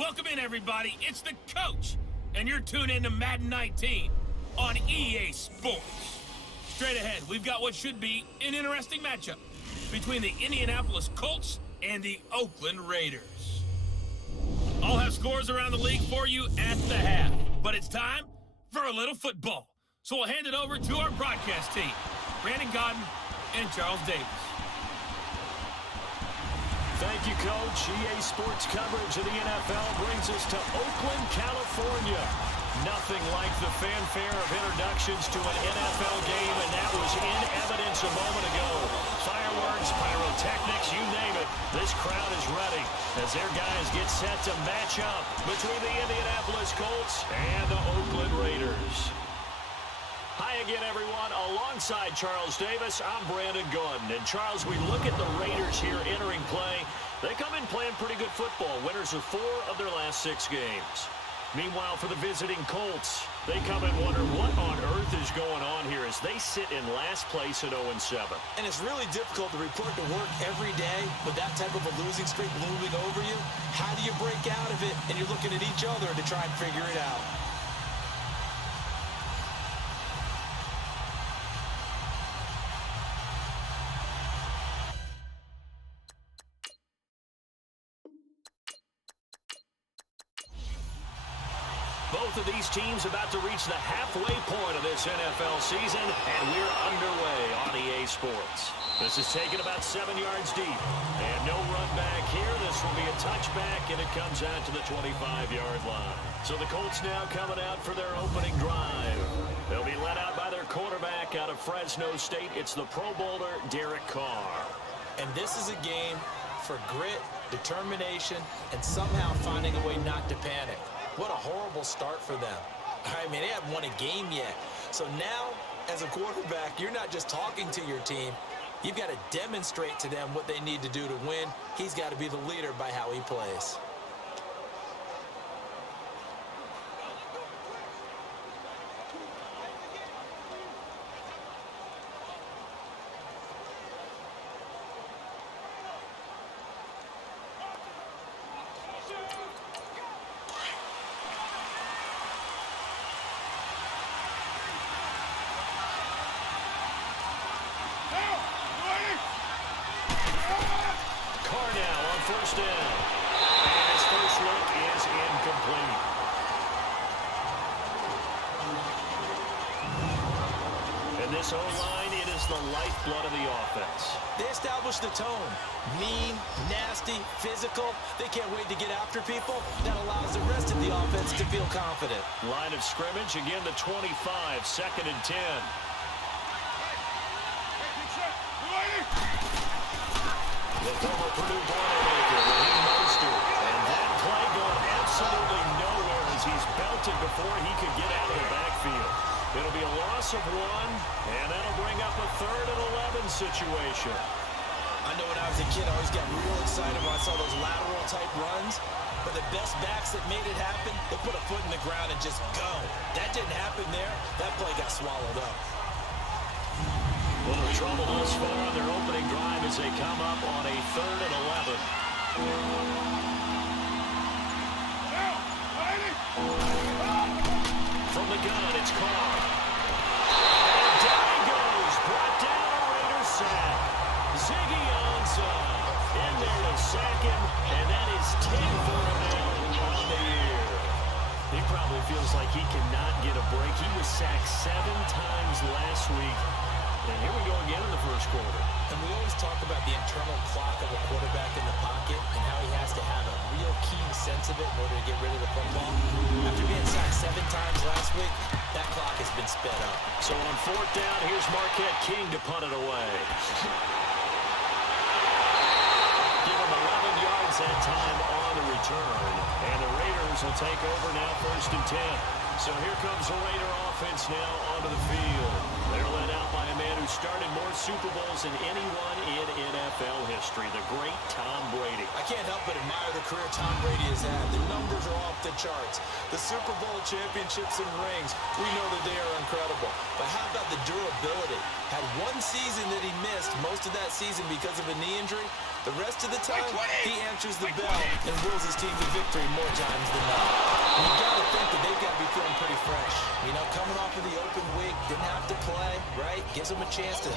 Welcome in, everybody. It's the coach, and you're tuned in to Madden 19 on EA Sports. Straight ahead, we've got what should be an interesting matchup between the Indianapolis Colts and the Oakland Raiders. I'll have scores around the league for you at the half, but it's time for a little football. So we'll hand it over to our broadcast team, Brandon Godden and Charles Davis. Thank you, Coach. EA Sports coverage of the NFL brings us to Oakland, California. Nothing like the fanfare of introductions to an NFL game, and that was in evidence a moment ago. Fireworks, pyrotechnics, you name it. This crowd is ready as their guys get set to match up between the Indianapolis Colts and the Oakland Raiders. Hi again, everyone. Alongside Charles Davis, I'm Brandon Godden. And Charles, we look at the Raiders here entering play. They come in playing pretty good football. Winners of 4 of their last 6 games. Meanwhile, for the visiting Colts, they come and wonder what on earth is going on here as they sit in last place at 0-7. And it's really difficult to report to work every day with that type of a losing streak looming over you. How do you break out of it? And you're looking at each other to try and figure it out. Both of these teams about to reach the halfway point of this NFL season, and we're underway on EA Sports. This is taken about 7 yards deep, and no run back here. This will be a touchback, and it comes out to the 25-yard line. So the Colts now coming out for their opening drive. They'll be led out by their quarterback out of Fresno State. It's the Pro Bowler, Derek Carr. And this is a game for grit, determination, and somehow finding a way not to panic. What a horrible start for them. I mean, they haven't won a game yet. So now, as a quarterback, you're not just talking to your team. You've got to demonstrate to them what they need to do to win. He's got to be the leader by how he plays. First down, and his first look is incomplete. And this O-line, it is the lifeblood of the offense. They established the tone. Mean, nasty, physical. They can't wait to get after people. That allows the rest of the offense to feel confident. Line of scrimmage, again the 25, 2nd and 10. The former Purdue Boilermaker, Raheem Mostert. And that play going absolutely nowhere as he's belted before he could get out of the backfield. It'll be a loss of 1, and that'll bring up a 3rd and 11 situation. I know when I was a kid, I always got real excited when I saw those lateral-type runs. But the best backs that made it happen, they put a foot in the ground and just go. That didn't happen there. That play got swallowed up. Little trouble thus far on their opening drive as they come up on a 3rd and 11. From the gun, it's Carr. And down he goes. Brought down a Raider sack. Ziggy Ansah in there to sack him, and that is 10 for him now on the year. He probably feels like he cannot get a break. He was sacked 7 times last week. And here we go again in the first quarter. And we always talk about the internal clock of a quarterback in the pocket and how he has to have a real keen sense of it in order to get rid of the football. After being sacked 7 times last week, that clock has been sped up. So on 4th down, here's Marquette King to punt it away. Give him 11 yards that time on the return. And the Raiders will take over now 1st and 10. So here comes the Raider offense now onto the field. They're led out by a man who started more Super Bowls than anyone in NFL history, the great Tom Brady. I can't help but admire the career Tom Brady has had. The numbers are off the charts. The Super Bowl championships and rings, we know that they are incredible. But how about the durability? Had one season that he missed, most of that season because of a knee injury. The rest of the time, he answers the bell and wills his team to victory more times than not. And you got to think that they've got to be feeling pretty fresh. You know, coming off of the open week, didn't have to play, right? Gives them a chance to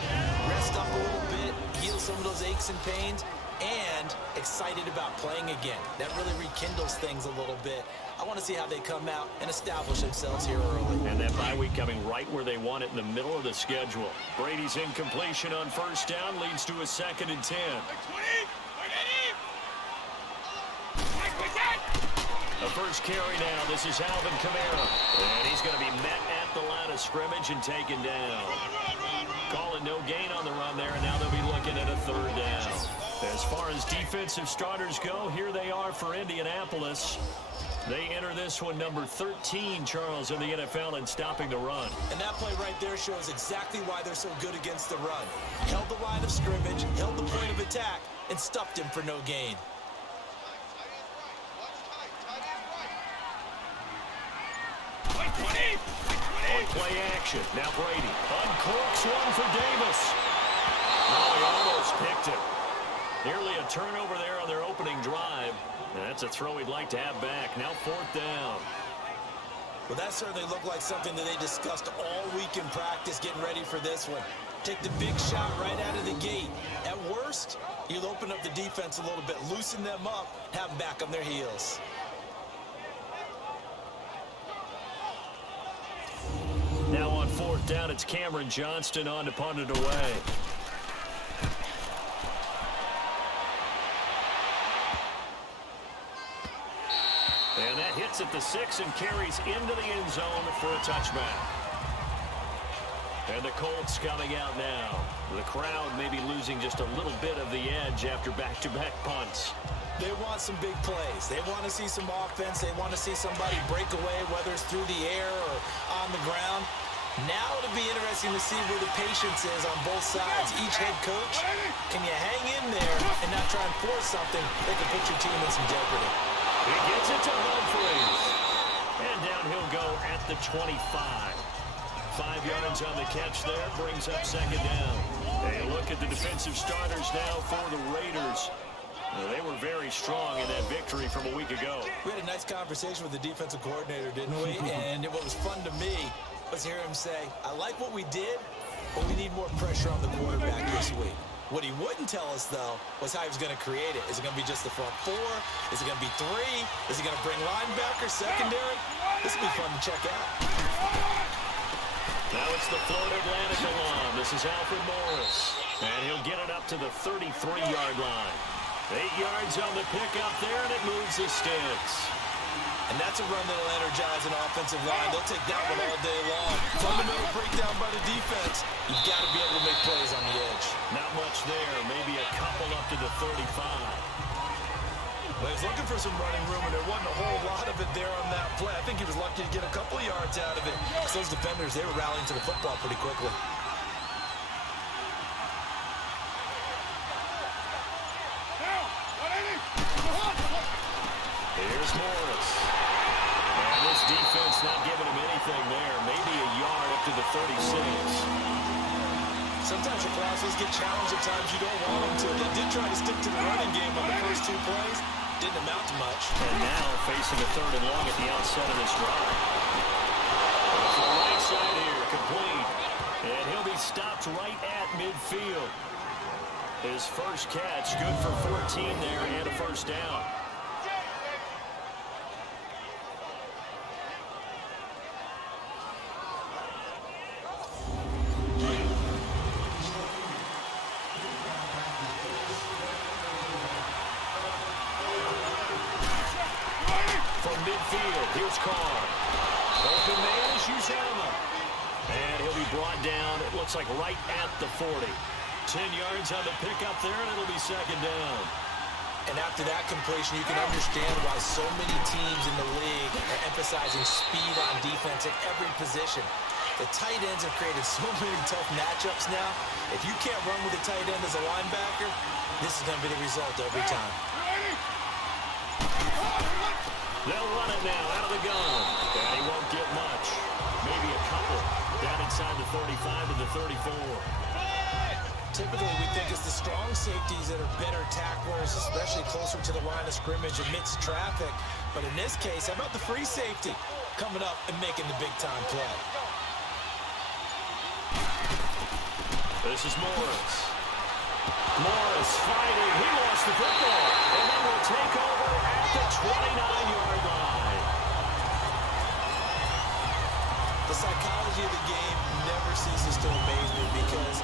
rest up a little bit, heal some of those aches and pains, and excited about playing again. That really rekindles things a little bit. I want to see how they come out and establish themselves here early. And that bye week coming right where they want it in the middle of the schedule. Brady's incompletion on first down leads to a 2nd and 10. The first carry now. This is Alvin Kamara. And he's going to be met at the line of scrimmage and taken down. Calling no gain on the run there, and now they'll be looking at a 3rd down. As far as defensive starters go, here they are for Indianapolis. They enter this one number 13, Charles, in the NFL in stopping the run. And that play right there shows exactly why they're so good against the run. Held the line of scrimmage, held the point of attack, and stuffed him for no gain. On play action, now Brady uncorks one for Davis. Oh, he almost picked it. Nearly a turnover there on their opening drive. And that's a throw he'd like to have back. Now 4th down. Well, that certainly looked like something that they discussed all week in practice getting ready for this one. Take the big shot right out of the gate. At worst, you'll open up the defense a little bit, loosen them up, have them back on their heels. Now on 4th down, it's Cameron Johnston on to punt it away. And that hits at the 6 and carries into the end zone for a touchback. And the Colts coming out now. The crowd may be losing just a little bit of the edge after back-to-back punts. They want some big plays. They want to see some offense. They want to see somebody break away, whether it's through the air or on the ground. Now it'll be interesting to see where the patience is on both sides. Each head coach, can you hang in there and not try and force something that can put your team in some jeopardy? He gets it to Humphries. And down he'll go at the 25. 5 yards on the catch there, brings up 2nd down. A look at the defensive starters now for the Raiders. They were very strong in that victory from a week ago. We had a nice conversation with the defensive coordinator, didn't we? And what was fun to me was hear him say, I like what we did, but we need more pressure on the quarterback this week. What he wouldn't tell us, though, was how he was going to create it. Is it going to be just the front 4? Is it going to be 3? Is he going to bring linebacker, secondary? This will be fun to check out. Now it's the Florida Atlantic alum. This is Alfred Morris. And he'll get it up to the 33-yard line. 8 yards on the pickup there, and it moves the sticks. And that's a run that'll energize an offensive line. They'll take that one all day long. Fundamental breakdown by the defense. You've got to be able to make plays on the edge. Not much there. Maybe a couple up to the 35. Well, he's looking for some running room, and there wasn't a whole lot of it there on that play. I think he was lucky to get a couple of yards out of it. Those defenders, they were rallying to the football pretty quickly. Here's Morris. And this defense not giving him anything there. Maybe a yard up to the 36. Sometimes your classes get challenged at times you don't want them to. They did try to stick to the running game on the first 2 plays. Didn't amount to much. And now facing a 3rd and long at the outset of this drive. Off the right side here, complete. And he'll be stopped right at midfield. His first catch, good for 14 there and a 1st down. Midfield, here's Carr. Open man is Uzama. And he'll be brought down, it looks like right at the 40. 10 yards on the pickup there, and it'll be 2nd down. And after that completion, you can understand why so many teams in the league are emphasizing speed on defense at every position. The tight ends have created so many tough matchups now. If you can't run with a tight end as a linebacker, this is going to be the result every time. They'll run it now out of the gun. And he won't get much. Maybe a couple. Down inside the 35 to the 34. Typically, we think it's the strong safeties that are better tacklers, especially closer to the line of scrimmage amidst traffic. But in this case, how about the free safety coming up and making the big-time play? This is Morris. Morris fighting. He lost the football. And then will take over at the 29-yard line. The psychology of the game never ceases to amaze me because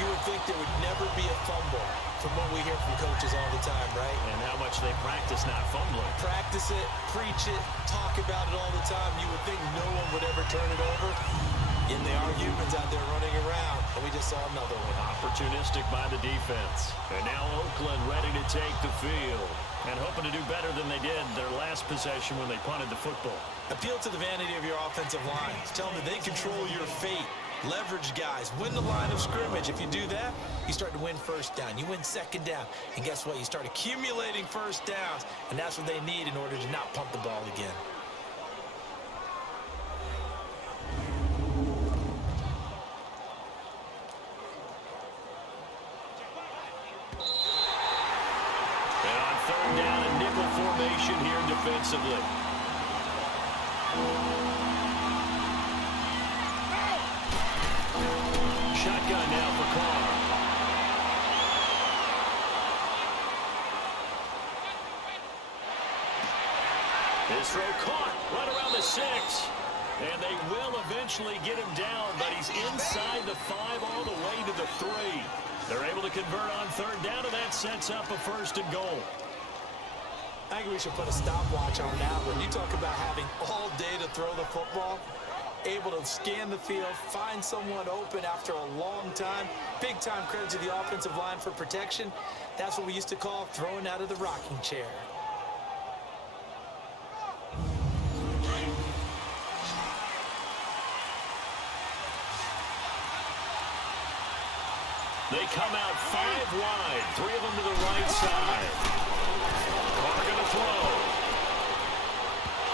you would think there would never be a fumble from what we hear from coaches all the time, right? And how much they practice not fumbling. Practice it, preach it, talk about it all the time. You would think no one would ever turn it over. And they are humans out there running around, and we just saw another one. Opportunistic by the defense. And now Oakland ready to take the field and hoping to do better than they did their last possession when they punted the football. Appeal to the vanity of your offensive line. Tell them that they control your fate. Leverage guys. Win the line of scrimmage. If you do that, you start to win first down. You win second down. And guess what? You start accumulating first downs. And that's what they need in order to not pump the ball again. And on third down, a nickel formation here defensively. Shotgun now for Carr. His throw caught right around the 6. And they will eventually get him down, but he's inside the 5 all the way to the 3. They're able to convert on third down, and that sets up a first and goal. I think we should put a stopwatch on that one. You talk about having all day to throw the football, able to scan the field, find someone open after a long time. Big time credit to the offensive line for protection. That's what we used to call throwing out of the rocking chair. They come out 5 wide, 3 of them to the right side. Carr going to throw.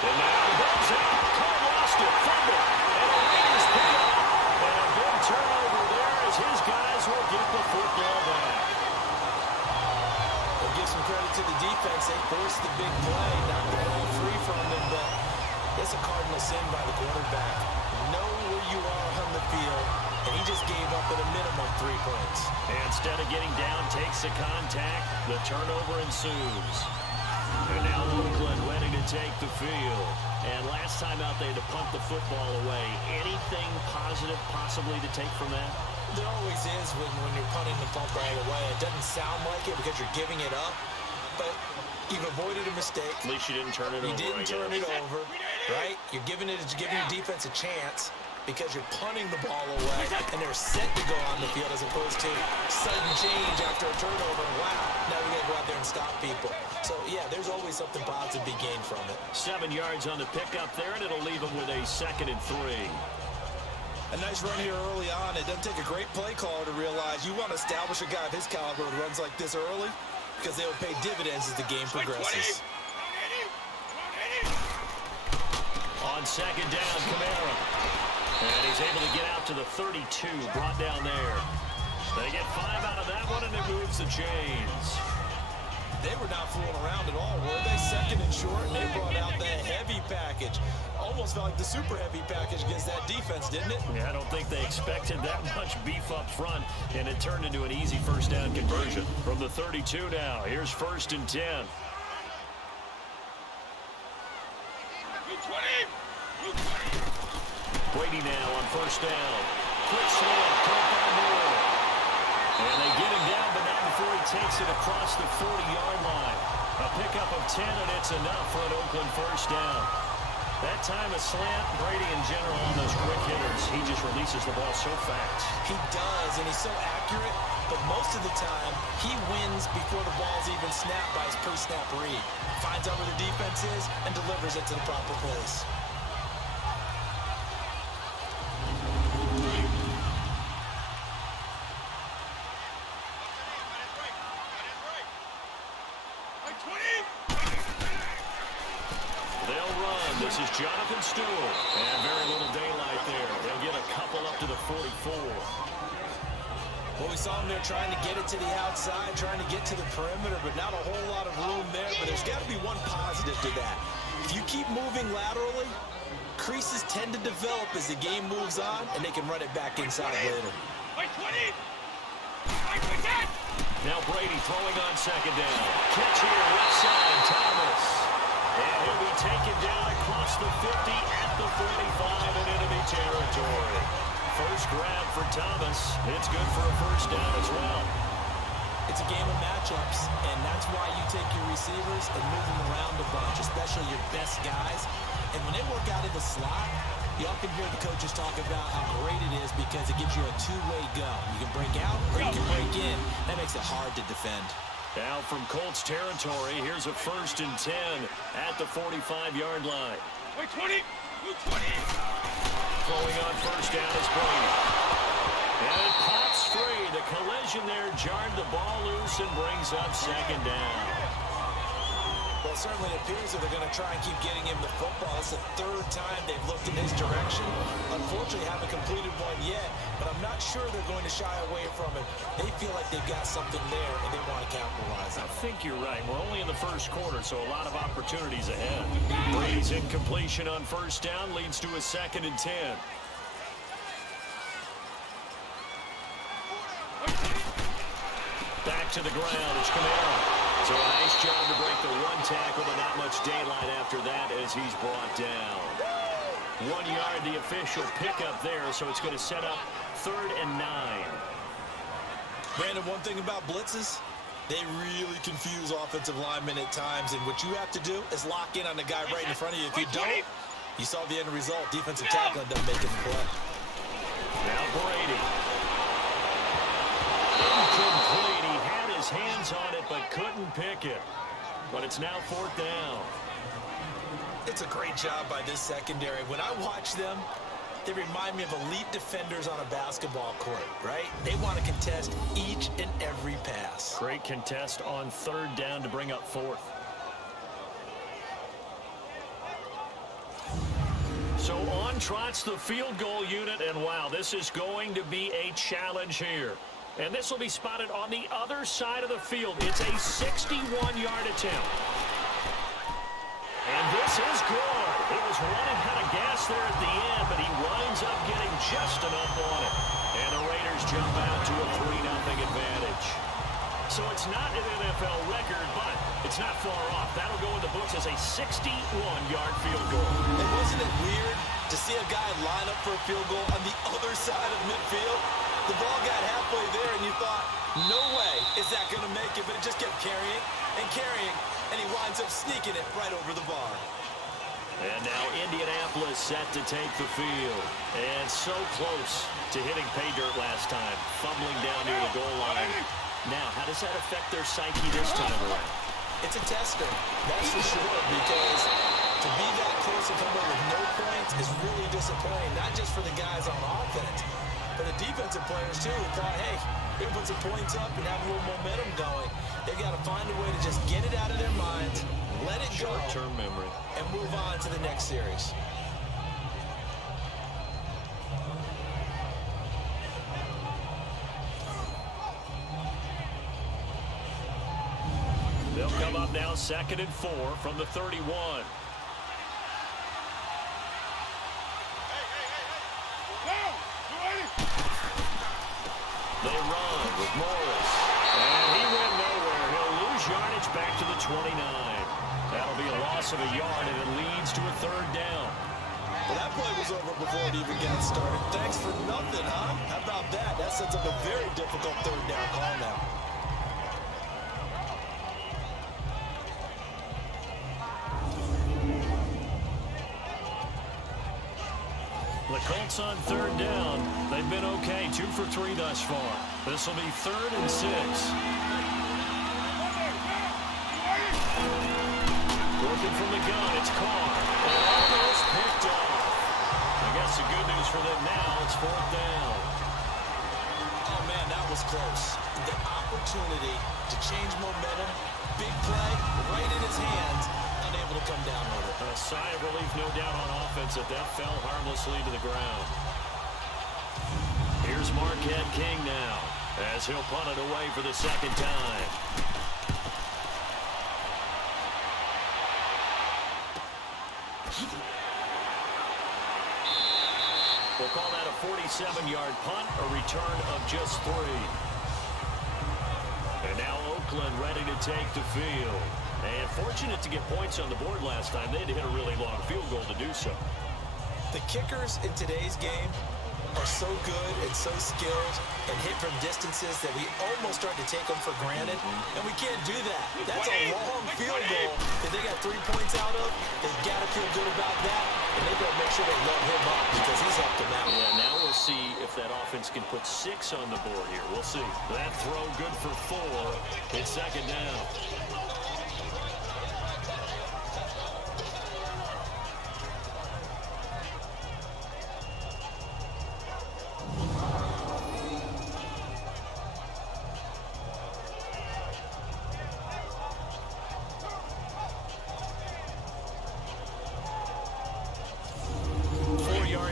And now the ball's out. Carr lost it, fumble. And the Raiders pick it up. And a big turnover there as his guys will get the football back. We'll give some credit to the defense. They forced the big play, knocked the ball free from them, but it's a cardinal sin by the quarterback. Know where you are on the field, and he just gave up at a minimum 3 points. And instead of getting down, takes the contact. The turnover ensues. And now Oakland ready to take the field. And last time out, they had to punt the football away. Anything positive possibly to take from that? There always is when you're punting the football away. It doesn't sound like it because you're giving it up, but you've avoided a mistake. At least you didn't turn it over. You didn't turn it over, right? You're giving your defense a chance because you're punting the ball away, and they're set to go on the field as opposed to sudden change after a turnover. Wow, now we got to go out there and stop people. So, yeah, there's always something positive to be gained from it. 7 yards on the pickup there, and it'll leave them with a 2nd and 3. A nice run here early on. It doesn't take a great play caller to realize you want to establish a guy of his caliber who runs like this early because they will pay dividends as the game progresses. On 2nd down, Kamara. And he's able to get out to the 32, brought down there. They get 5 out of that one, and it moves the chains. They were not fooling around at all, were they? 2nd and short, and they brought out the heavy package. Almost felt like the super heavy package against that defense, didn't it? Yeah, I don't think they expected that much beef up front, and it turned into an easy first down conversion. From the 32 now, here's 1st and 10. Brady now on 1st down. Quick slant, caught by Moore. And they get him down, but not before he takes it across the 40-yard line. A pickup of 10, and it's enough for an Oakland 1st down. That time a slant, Brady in general on those quick hitters, he just releases the ball so fast. He does, and he's so accurate, but most of the time, he wins before the ball's even snapped by his pre-snap read. Finds out where the defense is and delivers it to the proper place. This is Jonathan Stewart, and very little daylight there. They'll get a couple up to the 44. Well, we saw him there trying to get it to the outside, trying to get to the perimeter, but not a whole lot of room there. But there's got to be one positive to that. If you keep moving laterally, creases tend to develop as the game moves on, and they can run it back inside later. Now Brady throwing on second down. Catch here, left side, Thomas. And he'll be taken down across the 50 at the 45 in enemy territory. First grab for Thomas. It's good for a first down as well. It's a game of matchups, and that's why you take your receivers and move them around a bunch, especially your best guys. And when they work out of the slot, you often hear the coaches talk about how great it is because it gives you a two-way go. You can break out or you can break in. That makes it hard to defend. Now from Colts territory, here's a 1st and 10 at the 45-yard line. 20. Throwing on first down is Brady. And it pops free. The collision there jarred the ball loose and brings up second down. Well, certainly it appears that they're going to try and keep getting him the football. It's the 3rd time they've looked in his direction. Unfortunately, haven't completed one yet, but I'm not sure they're going to shy away from it. They feel like they've got something there, and they want to capitalize on it. I think you're right. We're only in the first quarter, so a lot of opportunities ahead. Brady's incompletion on first down leads to a 2nd and 10. Back to the ground. It's Kamara. So a nice job to break the one tackle, but not much daylight after that as he's brought down. 1 yard, the official pickup there, so it's going to set up 3rd and 9. Brandon, one thing about blitzes, they really confuse offensive linemen at times, and what you have to do is lock in on the guy right in front of you. If you don't, you saw the end result. Defensive tackle ended up making the play. Now Brady. Incomplete. He had his hands on it, but couldn't pick it. But it's now 4th down. It's a great job by this secondary. When I watch them, they remind me of elite defenders on a basketball court, right? They want to contest each and every pass. Great contest on 3rd down to bring up 4th. So on trots the field goal unit, and wow, this is going to be a challenge here. And this will be spotted on the other side of the field. It's a 61-yard attempt. And this is good. It was running kind of gas there at the end, but he winds up getting just enough on it. And the Raiders jump out to a 3-0 advantage. So it's not an NFL record, but it's not far off. That'll go in the books as a 61-yard field goal. And wasn't it weird to see a guy line up for a field goal on the other side of midfield? The ball got halfway there, and you thought, no way is that going to make it, but it just kept carrying and carrying, and he winds up sneaking it right over the bar. And now Indianapolis set to take the field. And so close to hitting pay dirt last time, fumbling down near the goal line. Now, how does that affect their psyche this time around? It's a tester, that's for sure, because to be that close and come away with no points is really disappointing, not just for the guys on offense, but the defensive players, too, who thought, hey, we can put some points up and have a little momentum going. They've got to find a way to just get it out of their minds, let it go, short-term memory, and move on to the next series. They'll come up now 2nd and 4 from the 31. They run with Morris. And he went nowhere. He'll lose yardage back to the 29. That'll be a loss of a yard, and it leads to a 3rd down. Well, that play was over before it even got started. Thanks for nothing, huh? How about that? That sets up a very difficult 3rd down call now. The Colts on 3rd down. They've been okay, 2 for 3 thus far. This will be 3rd and 6. Working from the gun, it's Carr. And almost picked off. I guess the good news for them now, it's 4th down. Oh, man, that was close. The opportunity to change momentum, big play, right in his hands, unable to come down with it. A sigh of relief, no doubt, on offense that fell harmlessly to the ground. Here's Marquette King now. as he'll punt it away for the second time. We'll call that a 47-yard punt, a return of just 3. And now Oakland ready to take the field. And fortunate to get points on the board last time. They had to hit a really long field goal to do so. The kickers in today's game are so good and so skilled and hit from distances that we almost start to take them for granted, and we can't do that. That's a long field goal that they got 3 points out of. They've got to feel good about that, and they've got to make sure they load him up because he's helped them out. Yeah, now we'll see if that offense can put 6 on the board here. We'll see. That throw good for 4. It's second down.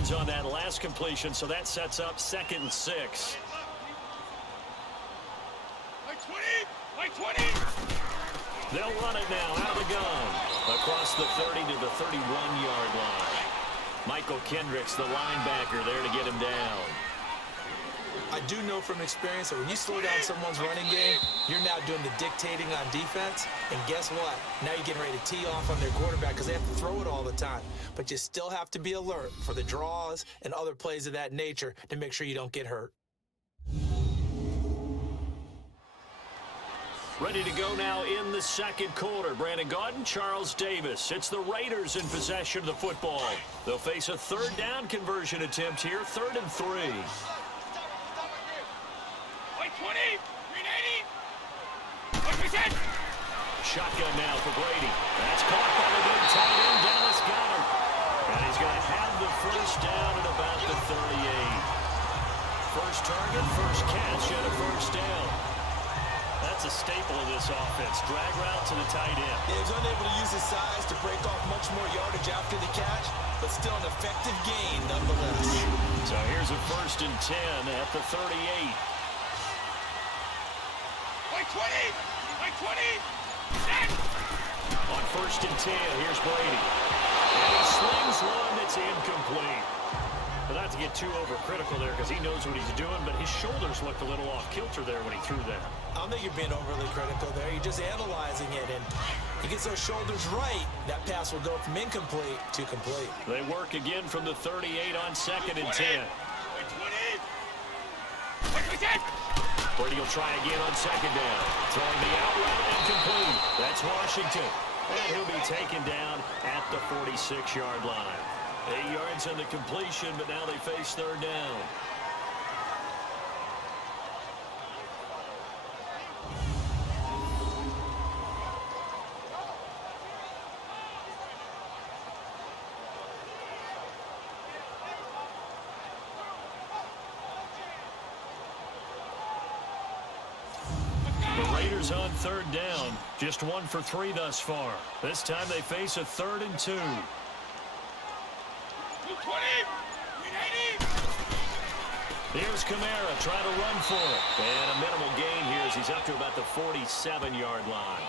On that last completion, so that sets up 2nd and 6. Like 20! They'll run it now out of the gun across the 30 to the 31-yard line. Michael Kendricks, the linebacker, there to get him down. I do know from experience that when you slow down someone's running game, you're now doing the dictating on defense. And guess what? Now you're getting ready to tee off on their quarterback because they have to throw it all the time. But you still have to be alert for the draws and other plays of that nature to make sure you don't get hurt. Ready to go now in the second quarter. Brandon Gaudin, Charles Davis. It's the Raiders in possession of the football. They'll face a third down conversion attempt here, 3rd and 3. 20! 380! Shotgun now for Brady. That's caught by the big tight end, Dallas Goedert. And he's going to have the first down at about the 38. First target, first catch, and a first down. That's a staple of this offense. Drag route to the tight end. Yeah, he's unable to use his size to break off much more yardage after the catch, but still an effective gain nonetheless. So here's a 1st and 10 at the 38. Like 20! Like 20! On 1st and 10, here's Brady. And he slings one that's incomplete. But not to get too overcritical there because he knows what he's doing, but his shoulders looked a little off kilter there when he threw that. I don't think you're being overly critical there. You're just analyzing it, and he gets those shoulders right, that pass will go from incomplete to complete. They work again from the 38 on 2nd and 10. Brady will try again on 2nd down. Throwing the out route incomplete. That's Washington. And he'll be taken down at the 46-yard line. 8 yards on the completion, but now they face 3rd down. On 3rd down, just 1 for 3 thus far. This time they face a 3rd and 2. 220! 380! Here's Kamara trying to run for it. And a minimal gain here as he's up to about the 47-yard line.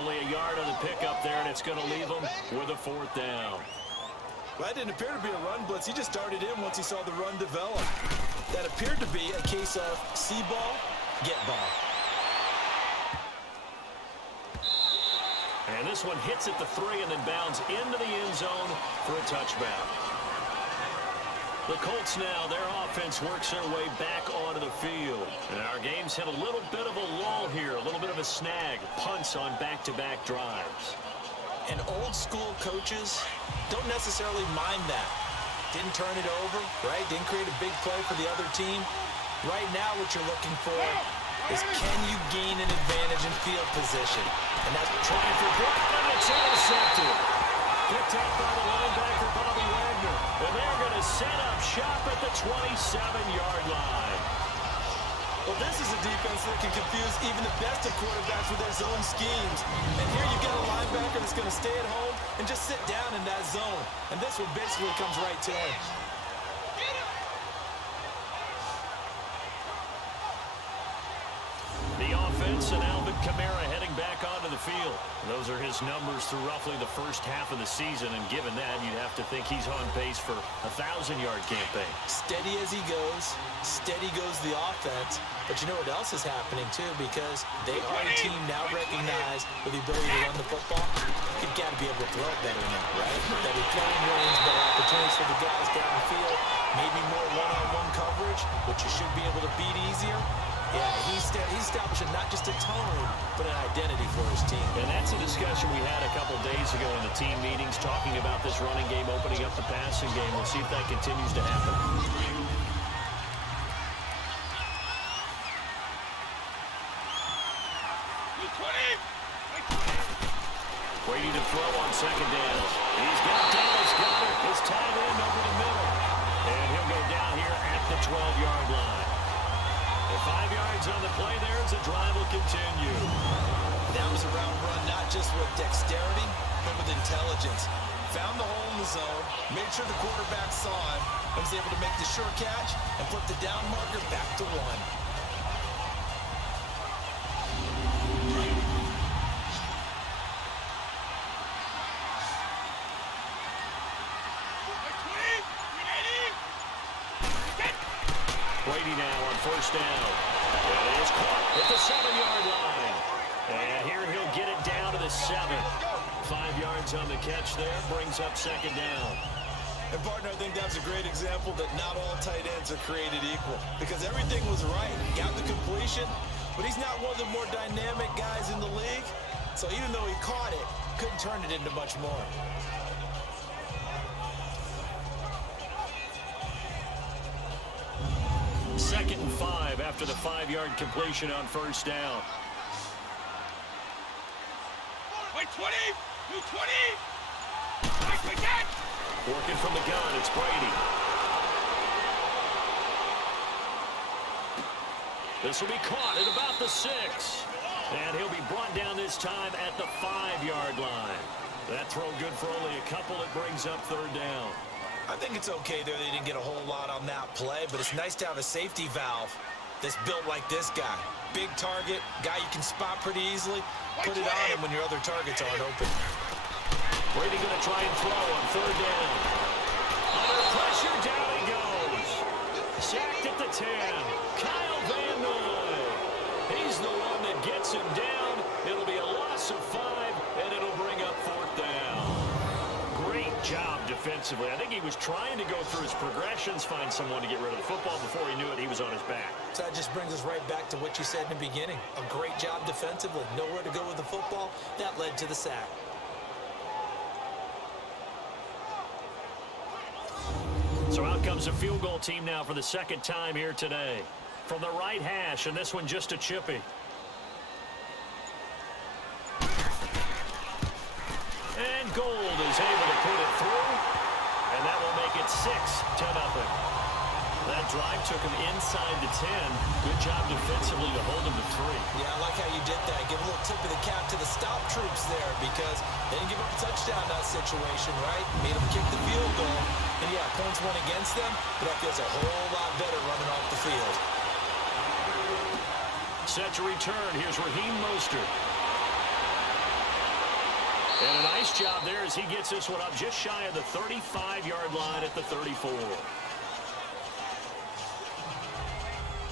Only a yard on the pickup there, and it's going to leave him with a 4th down. Well, that didn't appear to be a run blitz. He just started in once he saw the run develop. That appeared to be a case of see ball, get ball. And this one hits at the 3 and then bounds into the end zone for a touchback. The Colts now, their offense works their way back onto the field. And our game's hit a little bit of a lull here, a little bit of a snag. Punts on back-to-back drives. And old school coaches don't necessarily mind that. Didn't turn it over, right? Didn't create a big play for the other team. Right now what you're looking for is can you gain an advantage in field position? And that's trying for Brock, and it's intercepted. Picked up by the linebacker, Bobby Wagner. And they're going to set up shop at the 27-yard line. Well, this is a defense that can confuse even the best of quarterbacks with their zone schemes. And here you've got a linebacker that's going to stay at home and just sit down in that zone. And this one basically comes right to him. Colts, and Alvin Kamara heading back onto the field. Those are his numbers through roughly the first half of the season, and given that, you'd have to think he's on pace for a 1,000-yard campaign. Steady as he goes, steady goes the offense. But you know what else is happening, too, because they are a team now recognized with the ability to run the football. You've got to be able to throw it better now, right? Better throwing range, better opportunities for the guys downfield, maybe more one-on-one coverage, which you should be able to beat easier. Yeah, he's establishing not just a tone, but an identity for his team. And that's a discussion we had a couple days ago in the team meetings, talking about this running game opening up the passing game. We'll see if that continues to happen. Waiting to throw on second down. He's got Dallas Goedert, his tight end, over the middle. And he'll go down here at the 12-yard line. 5 yards on the play there as the drive will continue. That was a route run not just with dexterity, but with intelligence. Found the hole in the zone, made sure the quarterback saw him, and was able to make the sure catch and put the down marker back to 1. Brady now on first down. It is caught at the 7-yard line. And here he'll get it down to the 7. 5 yards on the catch there, brings up second down. And partner, I think that's a great example that not all tight ends are created equal. Because everything was right. Got the completion, but he's not one of the more dynamic guys in the league. So even though he caught it, couldn't turn it into much more. Second and 5 after the 5-yard completion on first down. Wait, 20! You 20! Working from the gun, it's Brady. This will be caught at about the 6. And he'll be brought down this time at the 5-yard line. That throw good for only a couple. It brings up third down. I think it's okay there. They didn't get a whole lot on that play, but it's nice to have a safety valve that's built like this guy. Big target, guy you can spot pretty easily. Put it on him when your other targets aren't open. Brady going to try and throw on third down. Under pressure, down he goes. Sacked at the 10. Kyle Van Noy. He's the one that gets him down. It'll be a loss of 5, and it'll bring up fourth down. Great job defensively. I think he was trying to go through his progressions, find someone to get rid of the football. Before he knew it, he was on his back. So that just brings us right back to what you said in the beginning. A great job defensively. Nowhere to go with the football. That led to the sack. So out comes a field goal team now for the second time here today. From the right hash, and this one just a chippy. And Gold is able to put it through, and that will make it 6-0. That drive took him inside the 10. Good job defensively to hold him to 3. Yeah, I like how you did that. Give a little tip of the cap to the stop troops there because they didn't give up a touchdown in that situation, right? Made them kick the field goal. And yeah, points went against them, but that feels a whole lot better running off the field. Set to return. Here's Raheem Mostert. And a nice job there as he gets this one up just shy of the 35-yard line at the 34.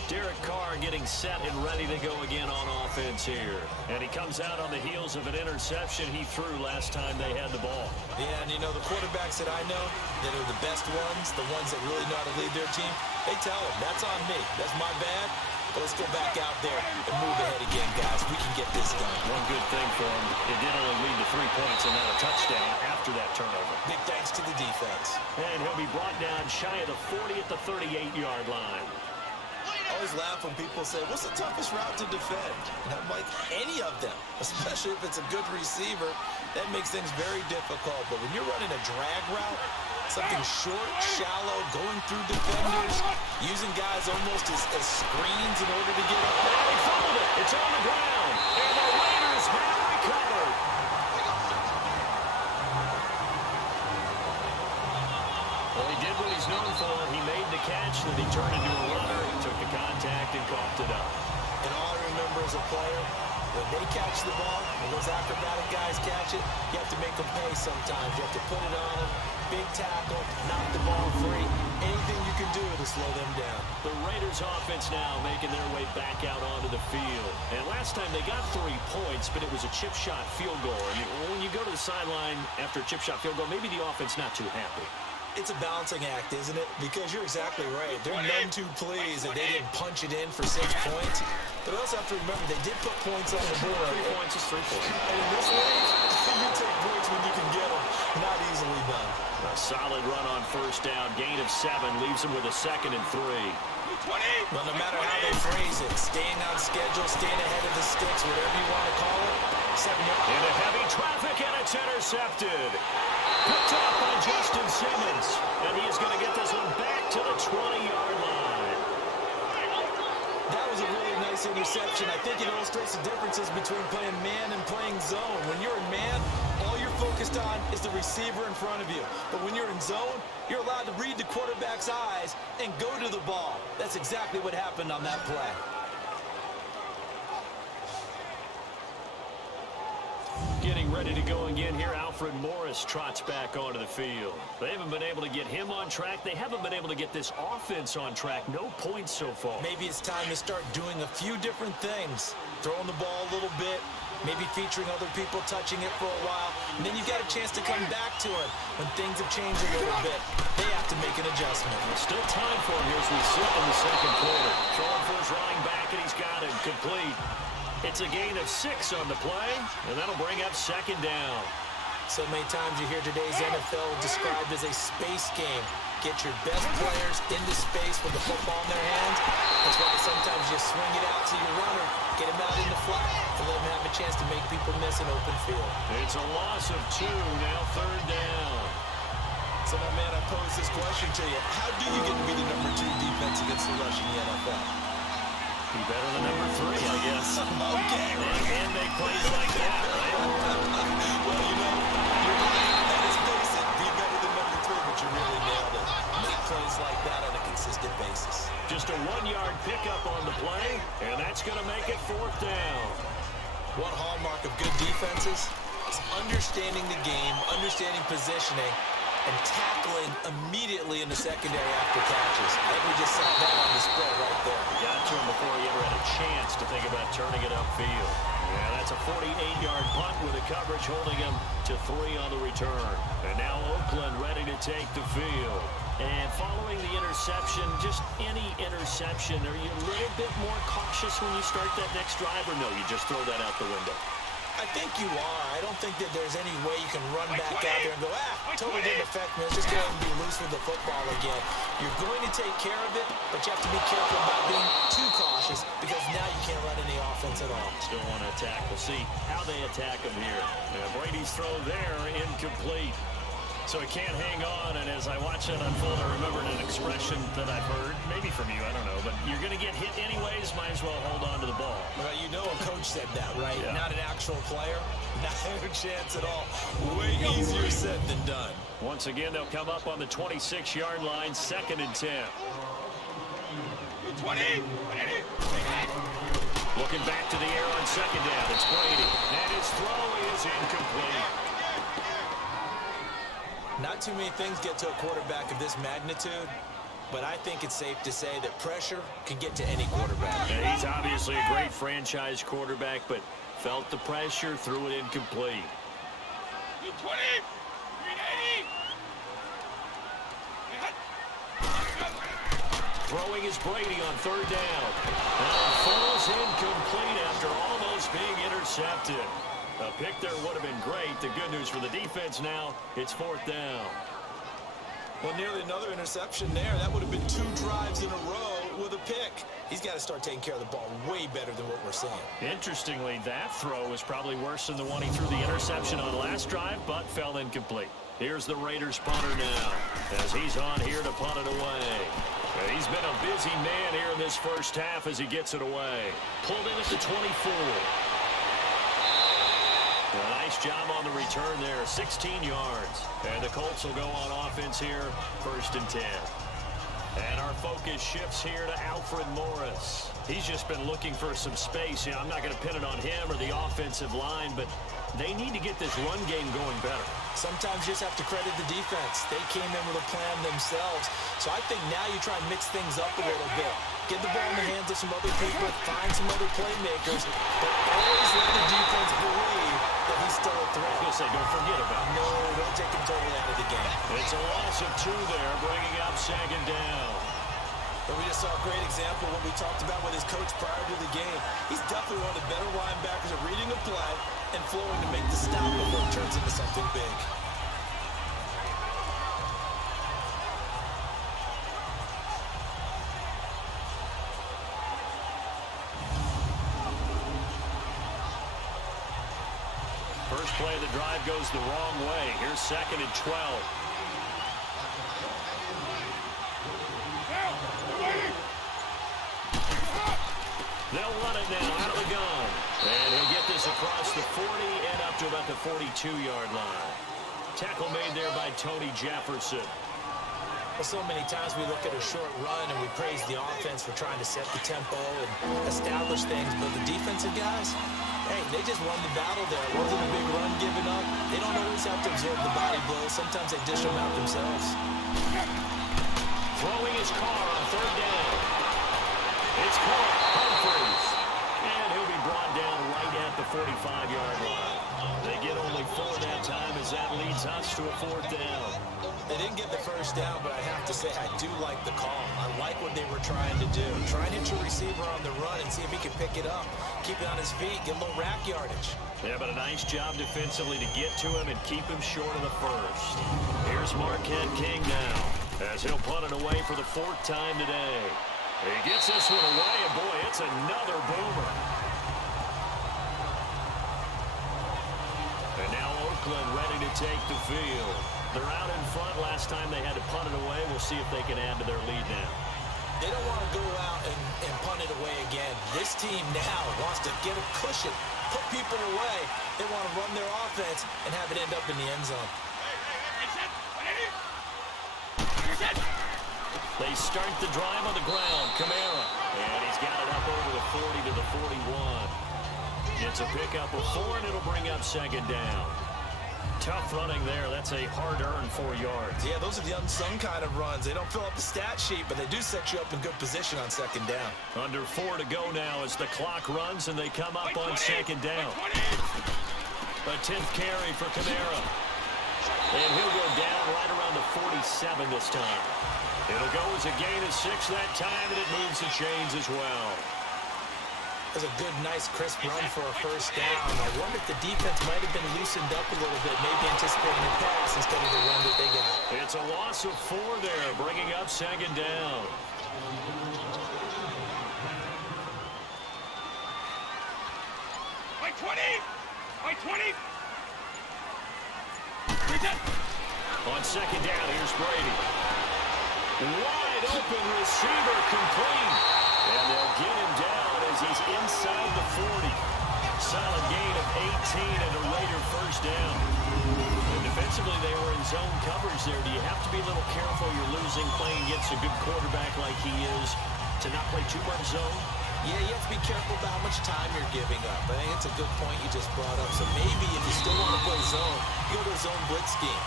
Derek Carr getting set and ready to go again on offense here. And he comes out on the heels of an interception he threw last time they had the ball. Yeah, and you know, the quarterbacks that I know that are the best ones, the ones that really know how to lead their team, they tell them, that's on me. That's my bad. But let's go back out there and move ahead again, guys. We can get this done. One good thing for him, it did only lead to 3 points and not a touchdown after that turnover. Big thanks to the defense. And he'll be brought down shy of the 40 at the 38-yard line. I always laugh when people say, what's the toughest route to defend? And I'm like, any of them, especially if it's a good receiver. That makes things very difficult. But when you're running a drag route, something short, shallow, going through defenders, using guys almost as screens in order to get up there. And he fumbled it. It's on the ground. And the Raiders have recovered. Well, he did what he's known for. He made the catch, then he turned into a runner, took the contact, and coughed it up. And all I remember as a player, when they catch the ball, when those acrobatic guys catch it, you have to make them pay sometimes. You have to put it on them, big tackle, knock the ball free. Anything you can do to slow them down. The Raiders offense now making their way back out onto the field. And last time they got 3 points, but it was a chip shot field goal. And when you go to the sideline after a chip shot field goal, maybe the offense not too happy. It's a balancing act, isn't it? Because you're exactly right. They're none too pleased that they didn't punch it in for 6 points. But also have to remember, they did put points on the board. 3 points is 3 points. And in this league, you take points when you can get them. Not easily done. A solid run on first down. Gain of 7 leaves them with a 2nd and 3. Well, no matter how they phrase it, staying on schedule, staying ahead of the sticks, whatever you want to call it, 7 yards. Into heavy traffic, and it's intercepted. Picked up by Justin Simmons. And he is going to get this one back to the 20-yard line. That was a really nice interception. I think it illustrates the differences between playing man and playing zone. When you're in man, all you're focused on is the receiver in front of you. But when you're in zone, you're allowed to read the quarterback's eyes and go to the ball. That's exactly what happened on that play. Getting ready to go again here. Alfred Morris trots back onto the field. They haven't been able to get him on track. They haven't been able to get this offense on track. No points so far. Maybe it's time to start doing a few different things. Throwing the ball a little bit, maybe featuring other people touching it for a while, and then you got a chance to come back to it when things have changed a little bit. They have to make an adjustment. There's still time for him here as we sit in the second quarter. Throwing for his running back, and he's got it complete. It's a gain of 6 on the play, and that'll bring up 2nd down. So many times you hear today's NFL described as a space game. Get your best players into space with the football in their hands. That's why sometimes you swing it out to your runner, get him out in the flat, and let him have a chance to make people miss an open field. It's a loss of 2, now 3rd down. So, my man, I pose this question to you. How do you get to be the number 2 defense against the rush in the NFL? Be better than number 3, I guess. Okay. And make plays like that, right? Well, you know, you're right. That is basic. Be better than number 3, but you really nailed it. Make plays like that on a consistent basis. Just a 1-yard pickup on the play, and that's going to make it 4th down. One hallmark of good defenses is understanding the game, understanding positioning, and tackling immediately in the secondary after catches. I think we just saw that on display right there. Got to him before he ever had a chance to think about turning it upfield. Yeah, that's a 48-yard punt with a coverage holding him to 3 on the return. And now Oakland ready to take the field. And following the interception, just any interception, are you a little bit more cautious when you start that next drive, or no, you just throw that out the window? I think you are. I don't think that there's any way you can run back out there and go, totally didn't affect me. Let's just go ahead and be loose with the football again. You're going to take care of it, but you have to be careful about being too cautious because now you can't run any offense at all. Still want to attack. We'll see how they attack him here. Brady's throw there, incomplete. So he can't hang on, and as I watch it unfold, I remembered an expression that I've heard, maybe from you, I don't know, but you're going to get hit anyways, might as well hold on to the ball. Well, you know a coach said that, right? Yeah. Not an actual player. Not a chance at all. Way easier said than done. Once again, they'll come up on the 26-yard line, 2nd and 10. 20. Looking back to the air on 2nd down, it's Brady, and his throw is incomplete. Not too many things get to a quarterback of this magnitude, but I think it's safe to say that pressure can get to any quarterback. Yeah, he's obviously a great franchise quarterback, but felt the pressure, threw it incomplete. 20. 380. Throwing is Brady on 3rd down. And falls incomplete after almost being intercepted. A pick there would have been great. The good news for the defense now, it's 4th down. Well, nearly another interception there. That would have been 2 drives in a row with a pick. He's got to start taking care of the ball way better than what we're seeing. Interestingly, that throw was probably worse than the one he threw the interception on last drive, but fell incomplete. Here's the Raiders punter now, as he's on here to punt it away. He's been a busy man here in this first half as he gets it away. Pulled in at the 24. A nice job on the return there, 16 yards. And the Colts will go on offense here, 1st and 10. And our focus shifts here to Alfred Morris. He's just been looking for some space. You know, I'm not going to pin it on him or the offensive line, but they need to get this run game going better. Sometimes you just have to credit the defense. They came in with a plan themselves. So I think now you try and mix things up a little bit. Get the ball in the hands of some other people, find some other playmakers, but always let the defense believe that he's still a threat. I was going to say, don't forget about it. No, don't take him totally out of the game. It's a loss of 2 there, bringing up 2nd down. But we just saw a great example of what we talked about with his coach prior to the game. He's definitely one of the better linebackers at reading a play and flowing to make the stop before it turns into something big. First play of the drive goes the wrong way. Here's 2nd and 12. They'll run it now out of the gun. And he'll get this across the 40 and up to about the 42-yard line. Tackle made there by Tony Jefferson. Well, so many times we look at a short run and we praise the offense for trying to set the tempo and establish things, but the defensive guys, hey, they just won the battle there. It wasn't a big run given up. They don't always have to absorb the body blows. Sometimes they dish them out themselves. Throwing his car on 3rd down. It's caught. Humphries. And he'll be brought down right at the 45-yard line. They get only 4 that time as that leads us to a 4th down. They didn't get the first down, but I have to say I do like the call. I like what they were trying to do. Try and hit your receiver on the run and see if he can pick it up. Keep it on his feet, get a little rack yardage. Yeah, but a nice job defensively to get to him and keep him short of the first. Here's Marquette King now as he'll punt it away for the 4th time today. He gets this one away, and boy, it's another boomer. And now Oakland ready to take the field. They're out in front. Last time they had to punt it away. We'll see if they can add to their lead now. They don't want to go out and punt it away again. This team now wants to get a cushion, put people away. They want to run their offense and have it end up in the end zone. They start the drive on the ground. Kamara. And he's got it up over the 40 to the 41. It's a pickup of 4, and it'll bring up 2nd down. Tough running there. That's a hard-earned 4 yards. Yeah, those are the unsung kind of runs. They don't fill up the stat sheet, but they do set you up in good position on 2nd down. Under 4 to go now as the clock runs, and they come up on 2nd down. A 10th carry for Kamara. And he'll go down right around the 47 this time. It'll go as a gain of 6 that time, and it moves the chains as well. That's a good, nice, crisp run for a first down. I wonder if the defense might have been loosened up a little bit, maybe anticipating a pass instead of the run that they got. It's a loss of 4 there, bringing up 2nd down. By 20! By 20! On 2nd down, here's Brady. Wide open receiver complete. And they'll get him down as he's inside the 40. Solid gain of 18 and a later first down. And defensively, they were in zone coverage there. Do you have to be a little careful? You're losing playing against a good quarterback like he is to not play too much zone? Yeah, you have to be careful about how much time you're giving up. I think it's a good point you just brought up. So maybe if you still want to play zone, you go to a zone blitz scheme.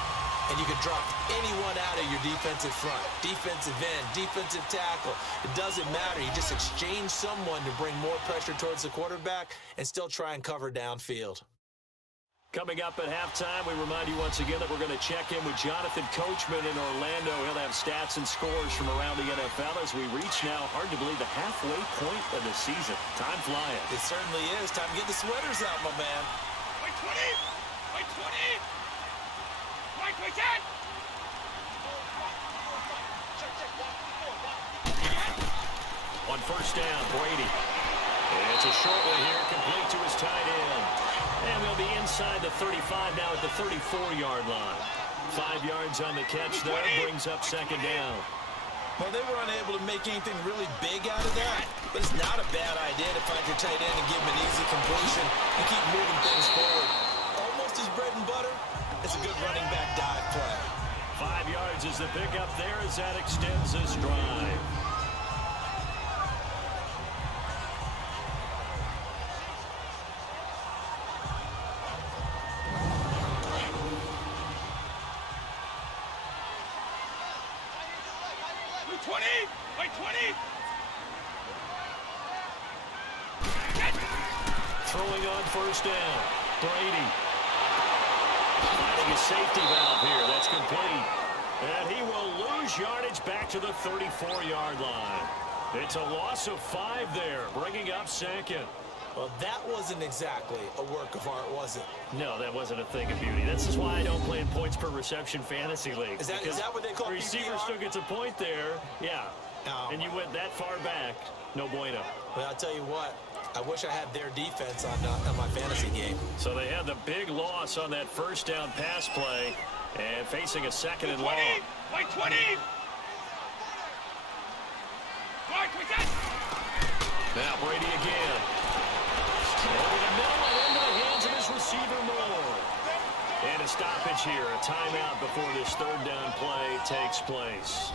And you can drop anyone out of your defensive front, defensive end, defensive tackle. It doesn't matter. You just exchange someone to bring more pressure towards the quarterback and still try and cover downfield. Coming up at halftime, we remind you once again that we're going to check in with Jonathan Coachman in Orlando. He'll have stats and scores from around the NFL as we reach now, hard to believe, the halfway point of the season. Time flying. It certainly is. Time to get the sweaters out, my man. By 20! By 20! By 20! On first down, Brady. And it's a short one here, complete to his tight end. And they'll be inside the 35 now at the 34-yard line. 5 yards on the catch there, brings up 2nd down. Well, they were unable to make anything really big out of that, but it's not a bad idea to find your tight end and give him an easy completion and keep moving things forward. Almost his bread and butter. It's a good running back dive play. 5 yards is the pickup there as that extends this drive. 20! Wait, 20! Throwing on first down. Brady. Finding a safety valve here. That's complete. And he will lose yardage back to the 34-yard line. It's a loss of 5 there, bringing up second. Well, that wasn't exactly a work of art, was it? No, that wasn't a thing of beauty. This is why I don't play in points per reception fantasy league. Is that what they call the receiver PPR? still gets a point there. Yeah. Oh, and you went that far back. No bueno. Well, I'll tell you what. I wish I had their defense on my fantasy game. So they had the big loss on that first down pass play and facing a second and long. Wait, 20! Mark, we got... Now Brady again. Over the middle and into the hands of his receiver Moore. And a stoppage here, a timeout before this third down play takes place.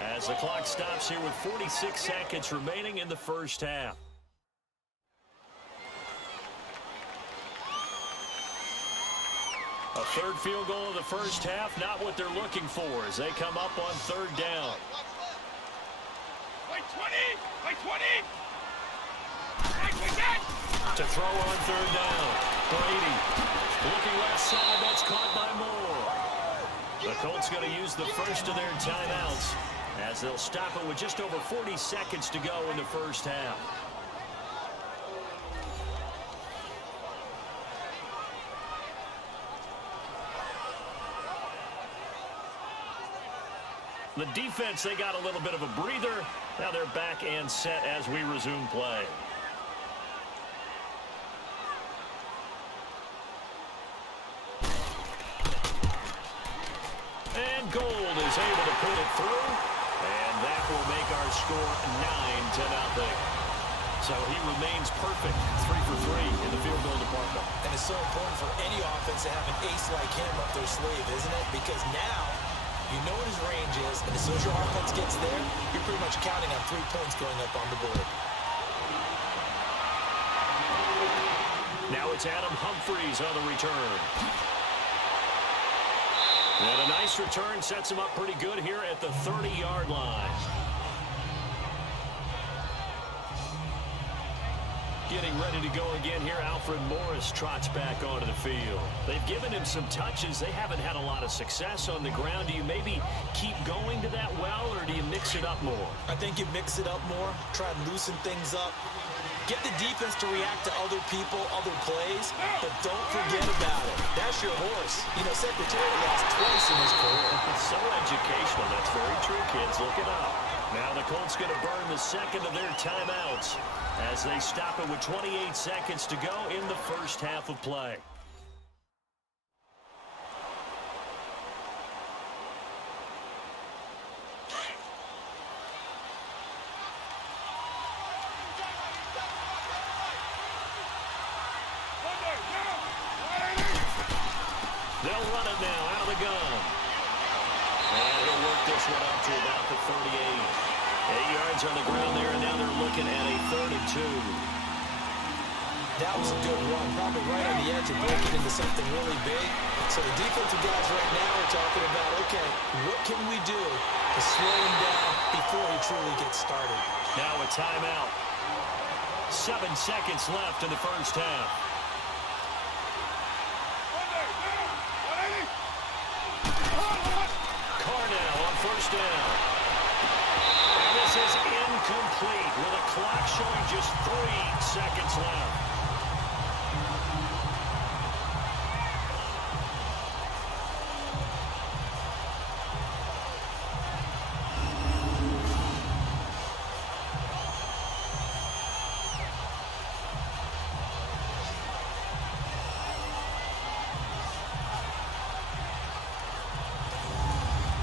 As the clock stops here with 46 seconds remaining in the first half. A third field goal of the first half, not what they're looking for as they come up on third down. Wait, 20! Wait, 20! Wait, we got... To throw on third down. Brady looking left side. That's caught by Moore. The Colts going to use the first of their timeouts as they'll stop it with just over 40 seconds to go in the first half. The defense, they got a little bit of a breather. Now they're back and set as we resume play. And Gold is able to put it through. And that will make our score 9-0. So he remains perfect, 3 for 3 in the field goal department. And it's so important for any offense to have an ace like him up their sleeve, isn't it? Because now you know what his range is, and as soon as your offense gets there, you're pretty much counting on 3 points going up on the board. Now it's Adam Humphries on the return. And a nice return sets him up pretty good here at the 30-yard line. Getting ready to go again here, Alfred Morris trots back onto the field. They've given him some touches. They haven't had a lot of success on the ground. Do you maybe keep going to that well, or do you mix it up more? I think you mix it up more, try and loosen things up. Get the defense to react to other people, other plays, but don't forget about it. That's your horse. You know, Secretary lost twice in his career. It's so educational. That's very true, kids. Look it up. Now the Colts going to burn the second of their timeouts as they stop it with 28 seconds to go in the first half of play. They'll run it now out of the gun. And he'll work this one up to about the 38. 8 yards on the ground there, and now they're looking at a 3rd and 2. That was a good run, probably right on the edge of breaking into something really big. So the defensive guys right now are talking about, okay, what can we do to slow him down before he truly gets started? Now a timeout. 7 seconds left in the first half. Carnell on first down. And this is incomplete with a clock showing just 3 seconds left.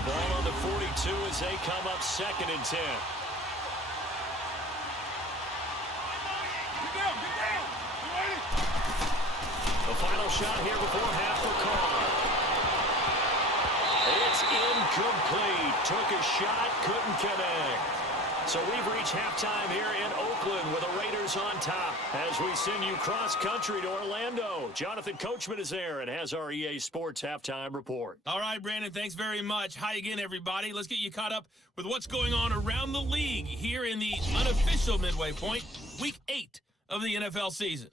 Ball on the 42 as they come up 2nd and 10. The final shot here before half for Carr. It's incomplete. Took a shot, couldn't connect. So we've reached halftime here in Oakland with the Raiders on top as we send you cross-country to Orlando. Jonathan Coachman is there and has our EA Sports halftime report. All right, Brandon, thanks very much. Hi again, everybody. Let's get you caught up with what's going on around the league here in the unofficial midway point, Week 8 of the NFL season.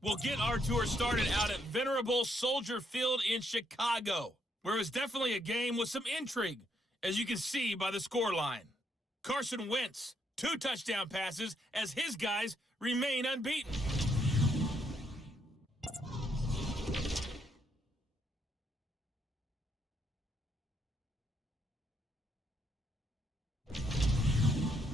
We'll get our tour started out at venerable Soldier Field in Chicago, where it was definitely a game with some intrigue, as you can see by the scoreline. Carson Wentz, 2 touchdown passes as his guys remain unbeaten.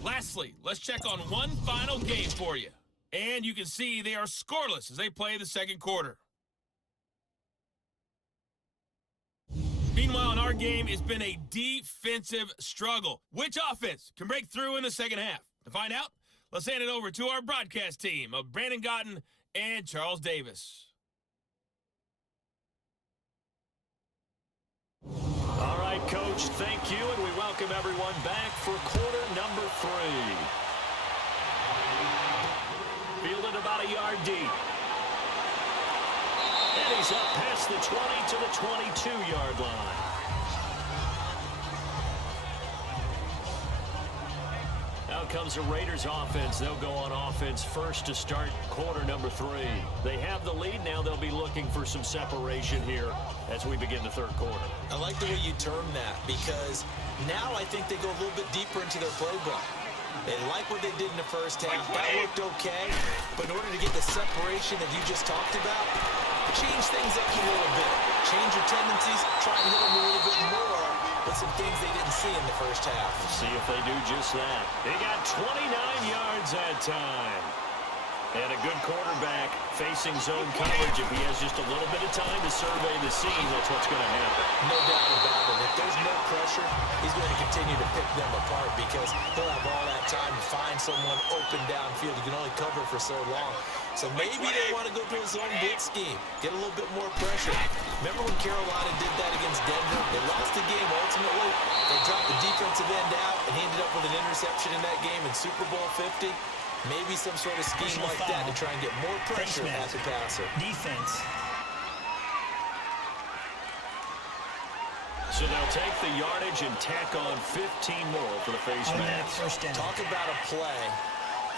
Lastly, let's check on one final game for you. And you can see they are scoreless as they play the second quarter. Meanwhile, in our game, it's been a defensive struggle. Which offense can break through in the second half? To find out, let's hand it over to our broadcast team of Brandon Gotten and Charles Davis. All right, Coach, thank you, and we welcome everyone back for quarter number 3. Fielded about a yard deep. And he's up past the 20 to the 22-yard line. Now comes the Raiders offense. They'll go on offense first to start quarter number 3. They have the lead. Now they'll be looking for some separation here as we begin the third quarter. I like the way you term that because now I think they go a little bit deeper into their playbook. They like what they did in the first half. That worked okay. But in order to get the separation that you just talked about, change things up a little bit. Change your tendencies. Try and hit them a little bit more with some things they didn't see in the first half. See if they do just that. They got 29 yards that time. And a good quarterback facing zone coverage. If he has just a little bit of time to survey the scene, that's what's going to happen. No doubt about it. If there's no pressure, he's going to continue to pick them apart because he'll have all that time to find someone open downfield. You can only cover for so long. So maybe they want to go to a zone blitz scheme, get a little bit more pressure. Remember when Carolina did that against Denver? They lost the game ultimately. They dropped the defensive end out, and he ended up with an interception in that game in Super Bowl 50. Maybe some sort of scheme like that to try and get more pressure at the passer. Defense. So they'll take the yardage and tack on 15 more for the face mask. First down. Talk about a play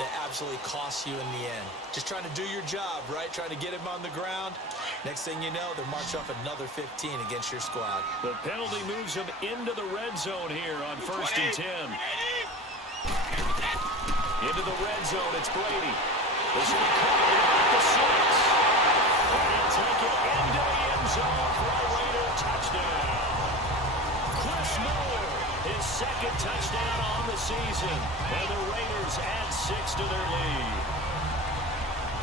that absolutely costs you in the end. Just trying to do your job, right? Trying to get him on the ground. Next thing you know, they're marching off another 15 against your squad. The penalty moves them into the red zone here on 1st and 10. Into the red zone, it's Brady. This will be caught at the 6. And take it into the end zone for a Raider touchdown. Chris Moore, his second touchdown on the season. And the Raiders add 6 to their lead.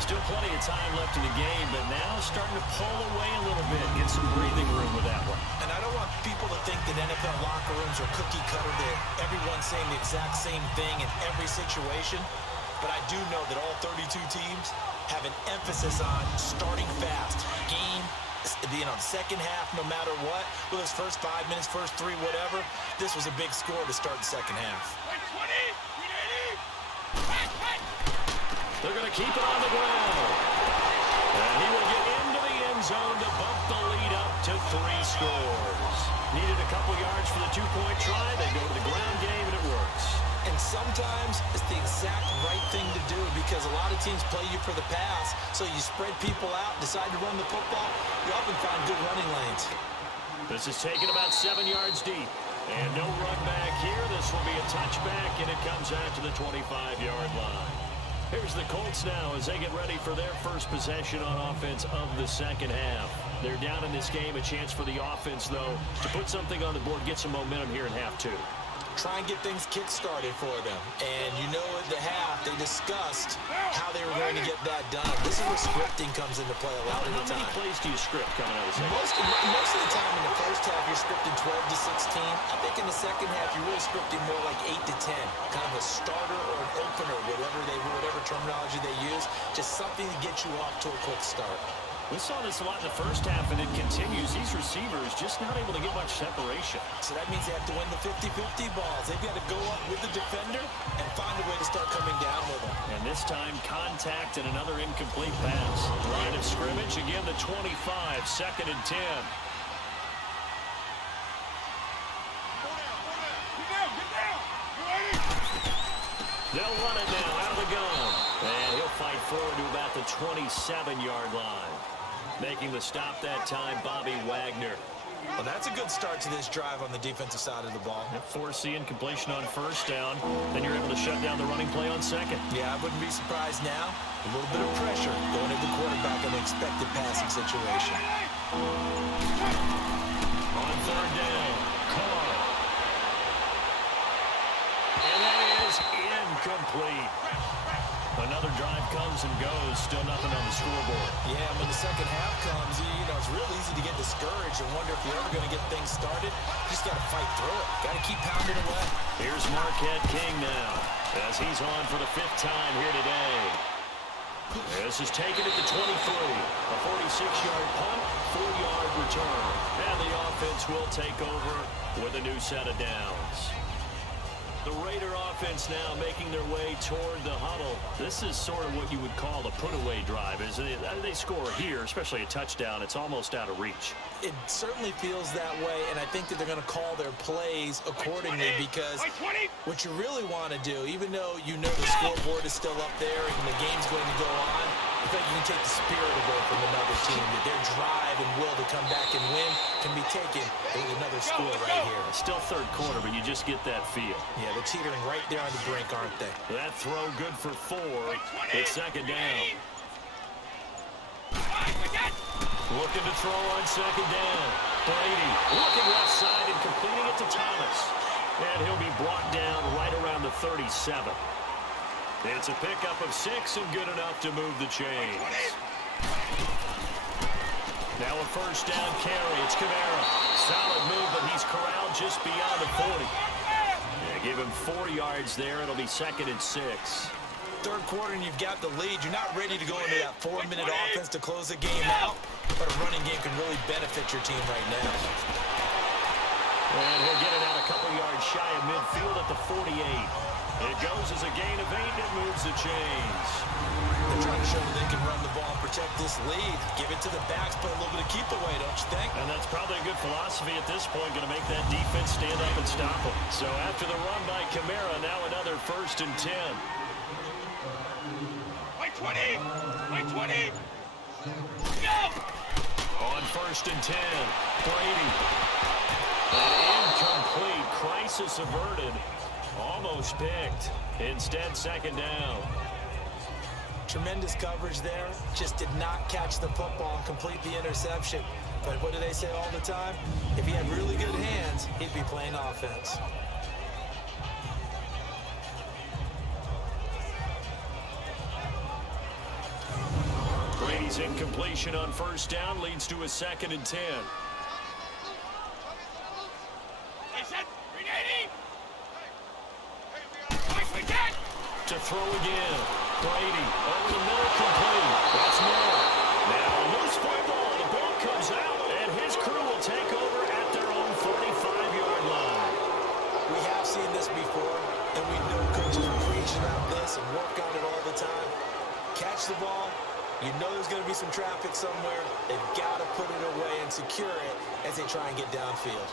Still plenty of time left in the game, but now starting to pull away a little bit, get some breathing room with that one. And I don't want people to think that NFL locker rooms are cookie cutter, that everyone's saying the exact same thing in every situation. But I do know that all 32 teams have an emphasis on starting fast. Game, second half, no matter what. Well, those first 5 minutes, first 3, whatever. This was a big score to start the second half. They're going to keep it on the ground. And he will get into the end zone to bump the lead up to 3 scores. Needed a couple yards for the 2-point try. They go to the ground game, and it works. And sometimes it's the exact right thing to do because a lot of teams play you for the pass. So you spread people out, decide to run the football. You often find good running lanes. This is taken about 7 yards deep. And no run back here. This will be a touchback, and it comes out to the 25-yard line. Here's the Colts now as they get ready for their first possession on offense of the second half. They're down in this game. A chance for the offense, though, to put something on the board, get some momentum here in half 2. Try and get things kick-started for them. And you know at the half, they discussed how they were going to get that done. This is where scripting comes into play a lot of the time. How many plays do you script coming out of the second? Most of the time in the first half, you're scripting 12 to 16. I think in the second half, you're really scripting more like 8 to 10. Kind of a starter or an opener, whatever terminology they use. Just something to get you off to a quick start. We saw this a lot in the first half, and it continues. These receivers just not able to get much separation. So that means they have to win the 50-50 balls. They've got to go up with the defender and find a way to start coming down with them. And this time, contact and another incomplete pass. Line of scrimmage, again the 25, 2nd and 10. They'll run it now out of the gun. And he'll fight forward to about the 27-yard line. Making the stop that time, Bobby Wagner. Well, that's a good start to this drive on the defensive side of the ball. Force the incompletion on 1st down. Then you're able to shut down the running play on 2nd. Yeah, I wouldn't be surprised now. A little bit of pressure going at the quarterback in an expected passing situation. On 3rd down, Carr. And that is incomplete. Another drive comes and goes. Still nothing on the scoreboard. Yeah, when the second half comes, it's real easy to get discouraged and wonder if you're ever going to get things started. You just got to fight through it. Got to keep pounding away. Here's Marquette King now, as he's on for the 5th time here today. This is taken at the 23. A 46-yard punt, 4-yard return. And the offense will take over with a new set of downs. The Raider offense now making their way toward the huddle. This is sort of what you would call a put-away drive, isn't it? They score here, especially a touchdown. It's almost out of reach. It certainly feels that way, and I think that they're going to call their plays accordingly because what you really want to do, even though you know the scoreboard is still up there and the game's going to go on, I think you can take the spirit away from another team, that their drive and will to come back and win can be taken with another score right here. It's still 3rd quarter, but you just get that feel. Yeah, they're teetering right there on the brink, aren't they? That throw good for 4. It's 2nd down. Looking to throw on 2nd down. Brady looking left side and completing it to Thomas. And he'll be brought down right around the 37. It's a pickup of 6 and good enough to move the chains. Now a 1st down carry. It's Kamara. Solid move, but he's corralled just beyond the 40. Yeah, give him 4 yards there. It'll be 2nd and 6. 3rd quarter and you've got the lead. You're not ready to go into that 4-minute offense to close the game out, but a running game can really benefit your team right now. And he'll get it out a couple yards shy of midfield at the 48. It goes as a gain of 8 and moves the chains. They're trying to show that they can run the ball and protect this lead. Give it to the backs, put a little bit of keep away, don't you think? And that's probably a good philosophy at this point, going to make that defense stand up and stop them. So after the run by Kamara, now another 1st and 10. 20! 20! Go! On 1st and 10, Brady. An incomplete, crisis averted. Almost picked. Instead, 2nd down. Tremendous coverage there. Just did not catch the football and complete the interception. But what do they say all the time? If he had really good hands, he'd be playing offense. Brady's incompletion on 1st down leads to a 2nd and 10. To throw again. Brady over the middle, complete. That's more. Now a loose football. The ball comes out, and his crew will take over at their own 45-yard line. We have seen this before, and we know coaches preach about this and work on it all the time. Catch the ball. You know there's going to be some traffic somewhere. They've got to put it away and secure it as they try and get downfield.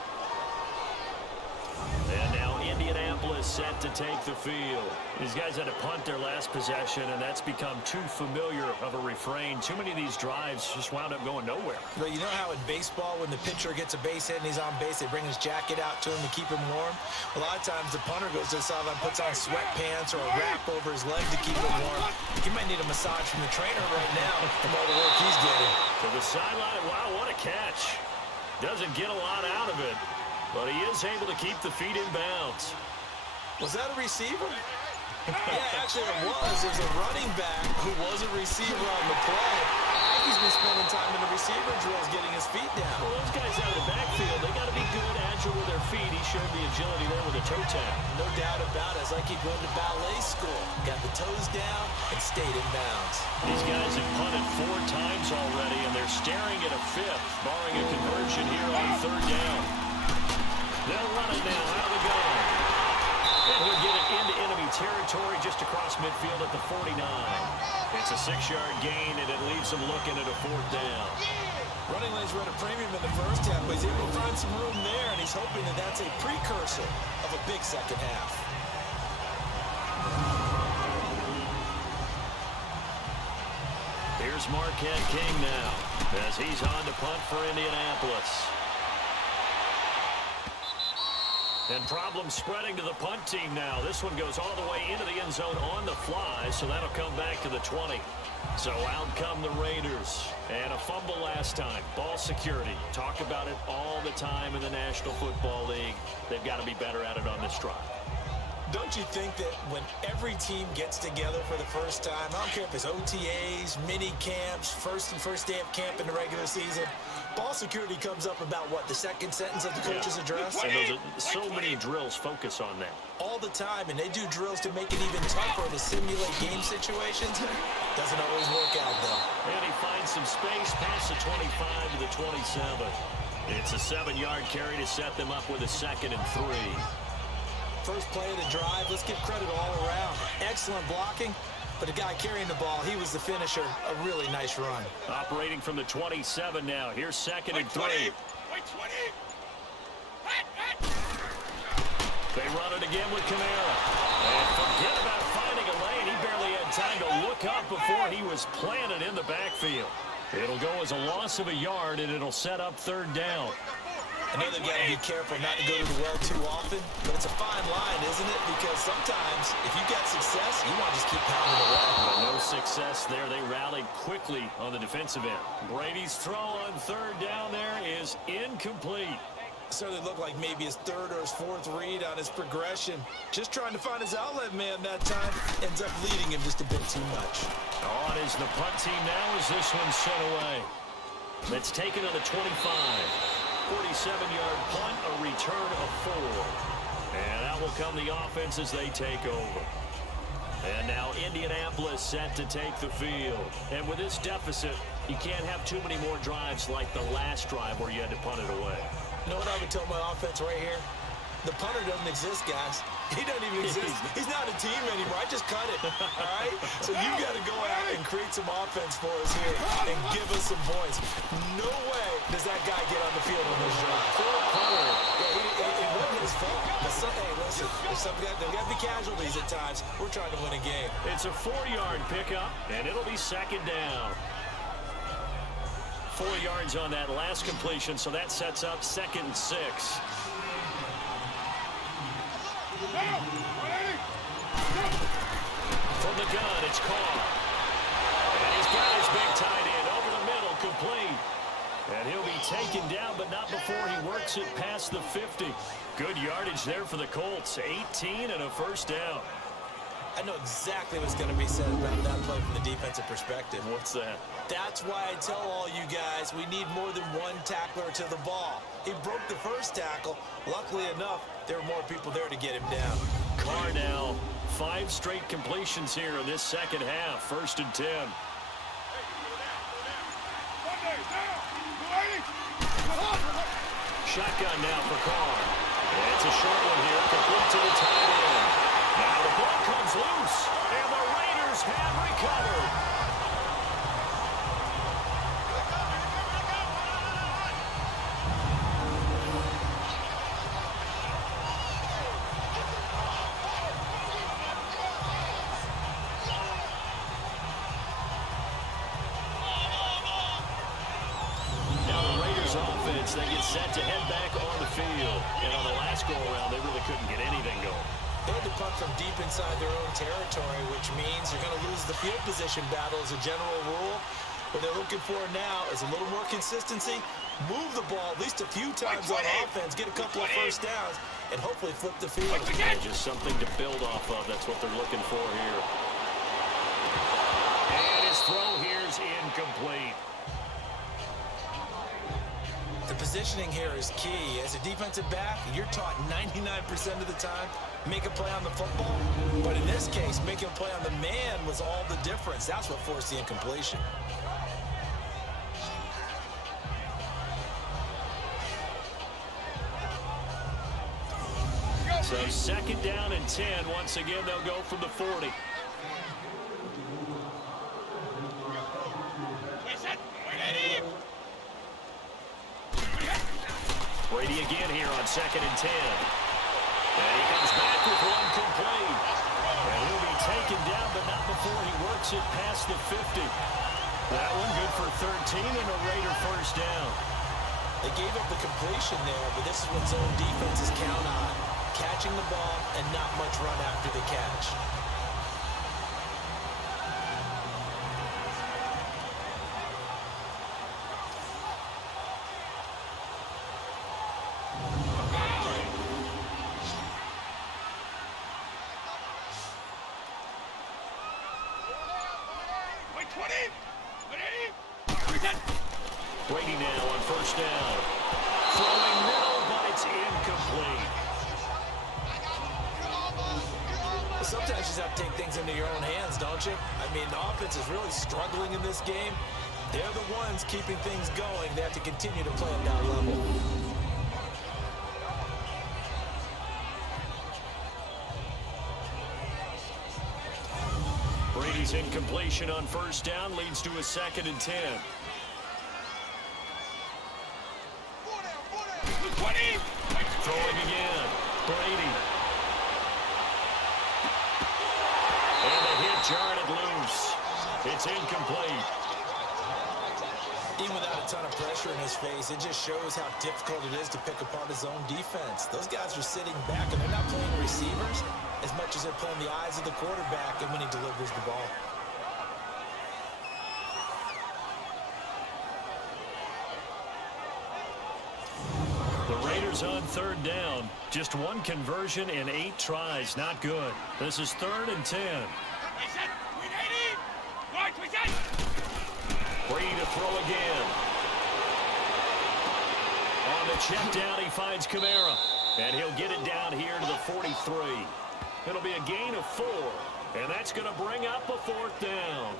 And now Indianapolis set to take the field. These guys had to punt their last possession, and that's become too familiar of a refrain. Too many of these drives just wound up going nowhere. But you know how in baseball, when the pitcher gets a base hit and he's on base, they bring his jacket out to him to keep him warm? A lot of times the punter goes to the sideline, puts on sweatpants or a wrap over his leg to keep him warm. He might need a massage from the trainer right now from all the work he's getting. To the sideline, wow, what a catch. Doesn't get a lot out of it, but he is able to keep the feet in bounds. Was that a receiver? Yeah, actually it was. There's a running back who was a receiver on the play. I he's been spending time in the receiver drills getting his feet down. Well, those guys out of the backfield, they got to be good, agile with their feet. He showed the agility there with a toe tap. No doubt about it. It's like he'd gone to ballet school. Got the toes down and stayed in bounds. These guys have punted 4 times already, and they're staring at a 5th, barring a conversion here on 3rd down. They'll run it now out of the gun. And he'll get it into enemy territory just across midfield at the 49. It's a 6-yard gain, and it leaves him looking at a 4th down. Running lanes were at a premium in the first half, but he's able to find some room there, and he's hoping that that's a precursor of a big second half. Here's Marquette King now as he's on to punt for Indianapolis. And problems spreading to the punt team now. This one goes all the way into the end zone on the fly, so that'll come back to the 20. So out come the Raiders. And a fumble last time. Ball security. Talk about it all the time in the National Football League. They've got to be better at it on this drive. Don't you think that when every team gets together for the first time, I don't care if it's OTAs, mini camps, first day of camp in the regular season, ball security comes up about what, the second sentence of the coach's address? And those are, so many drills focus on that. All the time, and they do drills to make it even tougher to simulate game situations. Doesn't always work out, though. And he finds some space past the 25 to the 27. It's a 7-yard carry to set them up with a 2nd and 3. First play of the drive, let's give credit all around. Excellent blocking, but the guy carrying the ball, he was the finisher. A really nice run. Operating from the 27 now. Here's 2nd and 3. They run it again with Kamara. And forget about finding a lane. He barely had time to look up before he was planted in the backfield. It'll go as a loss of a yard, and it'll set up 3rd down. I know they've got to be careful not to go to the well too often, but it's a fine line, isn't it? Because sometimes, if you get success, you want to just keep pounding away. But no success there. They rallied quickly on the defensive end. Brady's throw on 3rd down there is incomplete. Certainly looked like maybe his 3rd or his 4th read on his progression. Just trying to find his outlet man that time. Ends up leading him just a bit too much. On is the punt team now as this one's sent away. It's taken on the 25. 47-yard punt, a return of 4. And out will come the offense as they take over. And now Indianapolis set to take the field. And with this deficit, you can't have too many more drives like the last drive where you had to punt it away. You know what I would tell my offense right here? The punter doesn't exist, guys. He doesn't even exist. He's not a team anymore. I just cut it, all right? So you got to go out and create some offense for us here and give us some points. No way does that guy get on the field on this drive. Poor punter. Yeah, it wasn't his fault. But hey, listen, there's got to be casualties at times. We're trying to win a game. It's a 4-yard pickup, and it'll be 2nd down. 4 yards on that last completion, so that sets up 2nd and 6. From the gun, it's Carr. And he's got his big tight end over the middle, complete. And he'll be taken down, but not before he works it past the 50. Good yardage there for the Colts. 18 and a 1st down. I know exactly what's going to be said about that play from the defensive perspective. What's that? That's why I tell all you guys we need more than one tackler to the ball. He broke the first tackle. Luckily enough, there were more people there to get him down. Carr now, 5 straight completions here in this 2nd half. 1st and 10. Shotgun now for Carr. And it's a short one here, complete to the tight end. Now the ball comes loose, and the Raiders have recovered. Now the Raiders offense, they get set to head back on the field. And on the last go-around, they really couldn't get anything going. They had to punt from deep inside their own territory, which means they're going to lose the field position battle as a general rule. What they're looking for now is a little more consistency, move the ball at least a few times on offense, get a couple of 1st downs, and hopefully flip the field. And just something to build off of. That's what they're looking for here. And his throw here is incomplete. positioning here is key. As a defensive back, you're taught 99% of the time, make a play on the football. But in this case, making a play on the man was all the difference. That's what forced the incompletion. So 2nd down and 10. Once again, they'll go from the 40. Brady again here on 2nd and 10. And he comes back with one complete. And he'll be taken down, but not before he works it past the 50. That one good for 13 and a Raider first down. They gave up the completion there, but this is what zone defenses count on. Catching the ball and not much run after the catch. Brady now on first down. Throwing middle, but it's incomplete. Sometimes you just have to take things into your own hands, don't you? I mean, the offense is really struggling in this game. They're the ones keeping things going. They have to continue to play at that level. Brady's incompletion on first down leads to a 2nd and 10. Throwing again. Brady. And the hit jarred it loose. It's incomplete. Even without a ton of pressure in his face, it just shows how difficult it is to pick apart his own defense. Those guys are sitting back, and they're not playing receivers as much as they're playing the eyes of the quarterback and when he delivers the ball. Raiders on 3rd down. Just one conversion in 8 tries. Not good. This is 3rd and 10. Brady to throw again. On the check down, he finds Kamara. And he'll get it down here to the 43. It'll be a gain of 4. And that's going to bring up a 4th down.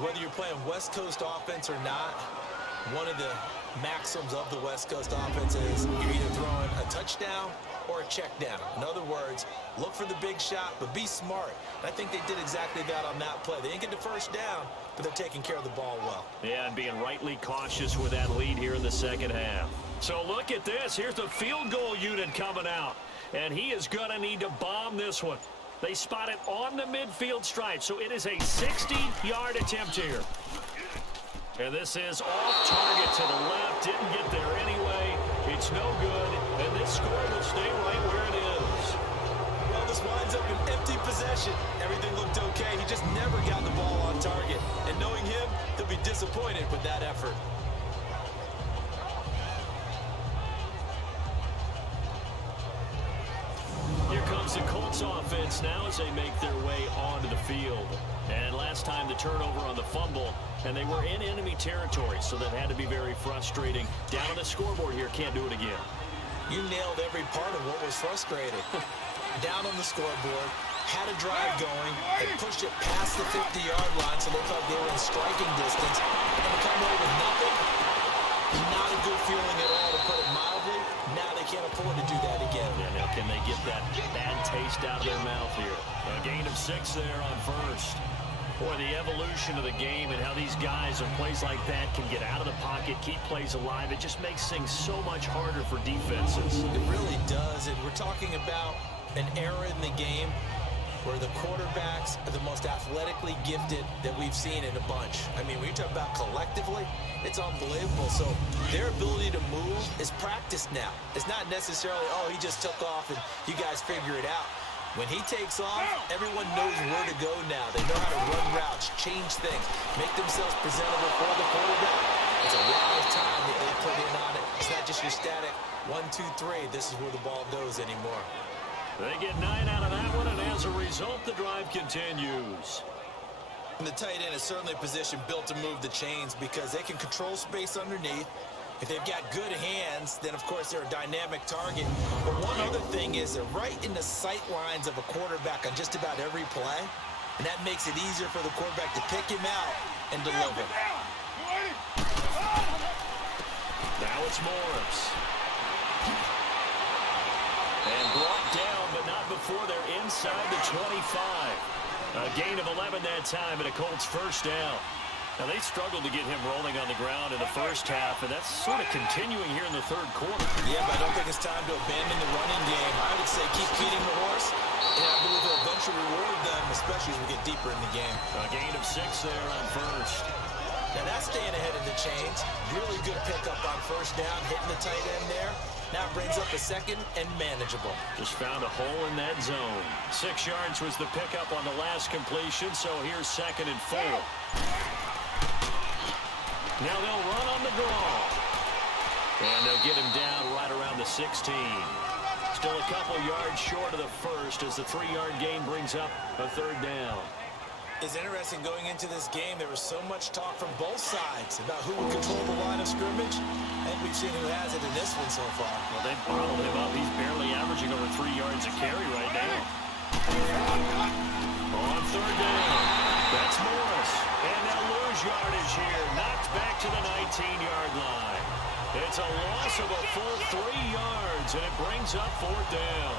Whether you're playing West Coast offense or not, one of the maxims of the West Coast offense is you're either throwing a touchdown or a check down. In other words, look for the big shot, but be smart. And I think they did exactly that on that play. They didn't get the first down, but they're taking care of the ball well. Yeah, and being rightly cautious with that lead here in the 2nd half. So look at this. Here's the field goal unit coming out. And he is going to need to bomb this one. They spot it on the midfield stripe, so it is a 60-yard attempt here. And this is off target to the left. Didn't get there anyway. It's no good. And this score will stay right where it is. Well, this winds up an empty possession. Everything looked okay. He just never got the ball on target. And knowing him, he'll be disappointed with that effort. Here comes the Colts offense now as they make their way onto the field. And last time the turnover on the fumble, and they were in enemy territory, so that had to be very frustrating. Down on the scoreboard here, can't do it again. You nailed every part of what was frustrating. Down on the scoreboard, had a drive going, and pushed it past the 50-yard line so they felt they were in striking distance. And to come away with nothing, not a good feeling at all, to put it mildly. Now they can't afford to do that again. Yeah, now can they get that bad taste out of their mouth here? A gain of 6 there on first. Boy, the evolution of the game and how these guys on plays like that can get out of the pocket, keep plays alive, it just makes things so much harder for defenses. It really does, and we're talking about an era in the game where the quarterbacks are the most athletically gifted that we've seen in a bunch. I mean, when you talk about collectively, it's unbelievable. So their ability to move is practiced now. It's not necessarily, oh, he just took off and you guys figure it out. When he takes off, everyone knows where to go now. They know how to run routes, change things, make themselves presentable for the quarterback. It's a lot of time that they put in on it. It's not just your static 1, 2, 3. This is where the ball goes anymore. They get 9 out of that one, and as a result, the drive continues. And the tight end is certainly a position built to move the chains because they can control space underneath. If they've got good hands, then of course they're a dynamic target. But one other thing is they're right in the sight lines of a quarterback on just about every play. And that makes it easier for the quarterback to pick him out and deliver. Now it's Morris. And brought down, but not before they're inside the 25. A gain of 11 that time and a Colts first down. Now, they struggled to get him rolling on the ground in the first half, and that's sort of continuing here in the third quarter. Yeah, but I don't think it's time to abandon the running game. I would say keep feeding the horse, and I believe it'll eventually reward them, especially as we get deeper in the game. A gain of 6 there on first. Now, that's staying ahead of the chains. Really good pickup on first down, hitting the tight end there. Now it brings up a second and manageable. Just found a hole in that zone. 6 yards was the pickup on the last completion, so here's 2nd and 4. Now they'll run on the draw. And they'll get him down right around the 16. Still a couple yards short of the first as the 3-yard gain brings up a 3rd down. It's interesting going into this game. There was so much talk from both sides about who would control the line of scrimmage. And we've seen who has it in this one so far. Well, they've bottled him up. He's barely averaging over 3 yards a carry right now. On 3rd down. That's Morris. And they'll lose yardage here. Knocked back to the 19-yard line. It's a loss of a full 3 yards, and it brings up 4th down.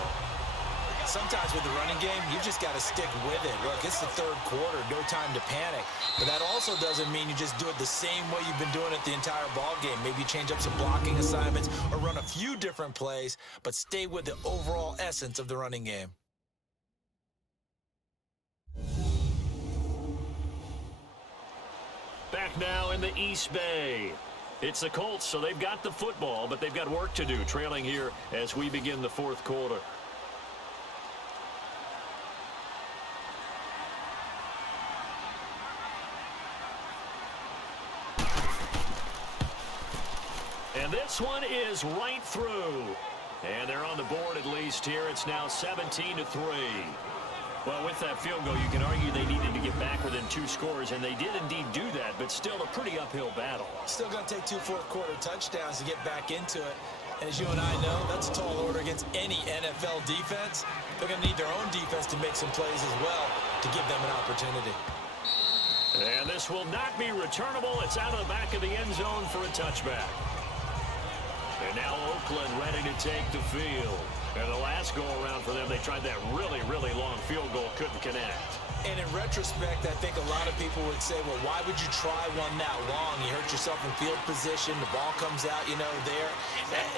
Sometimes with the running game, you just got to stick with it. Look, it's the 3rd quarter, no time to panic. But that also doesn't mean you just do it the same way you've been doing it the entire ball game. Maybe change up some blocking assignments or run a few different plays, but stay with the overall essence of the running game. Back now in the East Bay. It's the Colts, so they've got the football, but they've got work to do, trailing here as we begin the 4th quarter. And this one is right through. And they're on the board at least here. It's now 17-3. Well, with that field goal, you can argue they needed to get back within 2 scores, and they did indeed do that, but still a pretty uphill battle. Still going to take 2 fourth-quarter touchdowns to get back into it. And as you and I know, that's a tall order against any NFL defense. They're going to need their own defense to make some plays as well to give them an opportunity. And this will not be returnable. It's out of the back of the end zone for a touchback. And now Oakland ready to take the field. And the last go-around for them, they tried that really, really long field goal, couldn't connect. And in retrospect, I think a lot of people would say, well, why would you try one that long? You hurt yourself in field position. The ball comes out, there.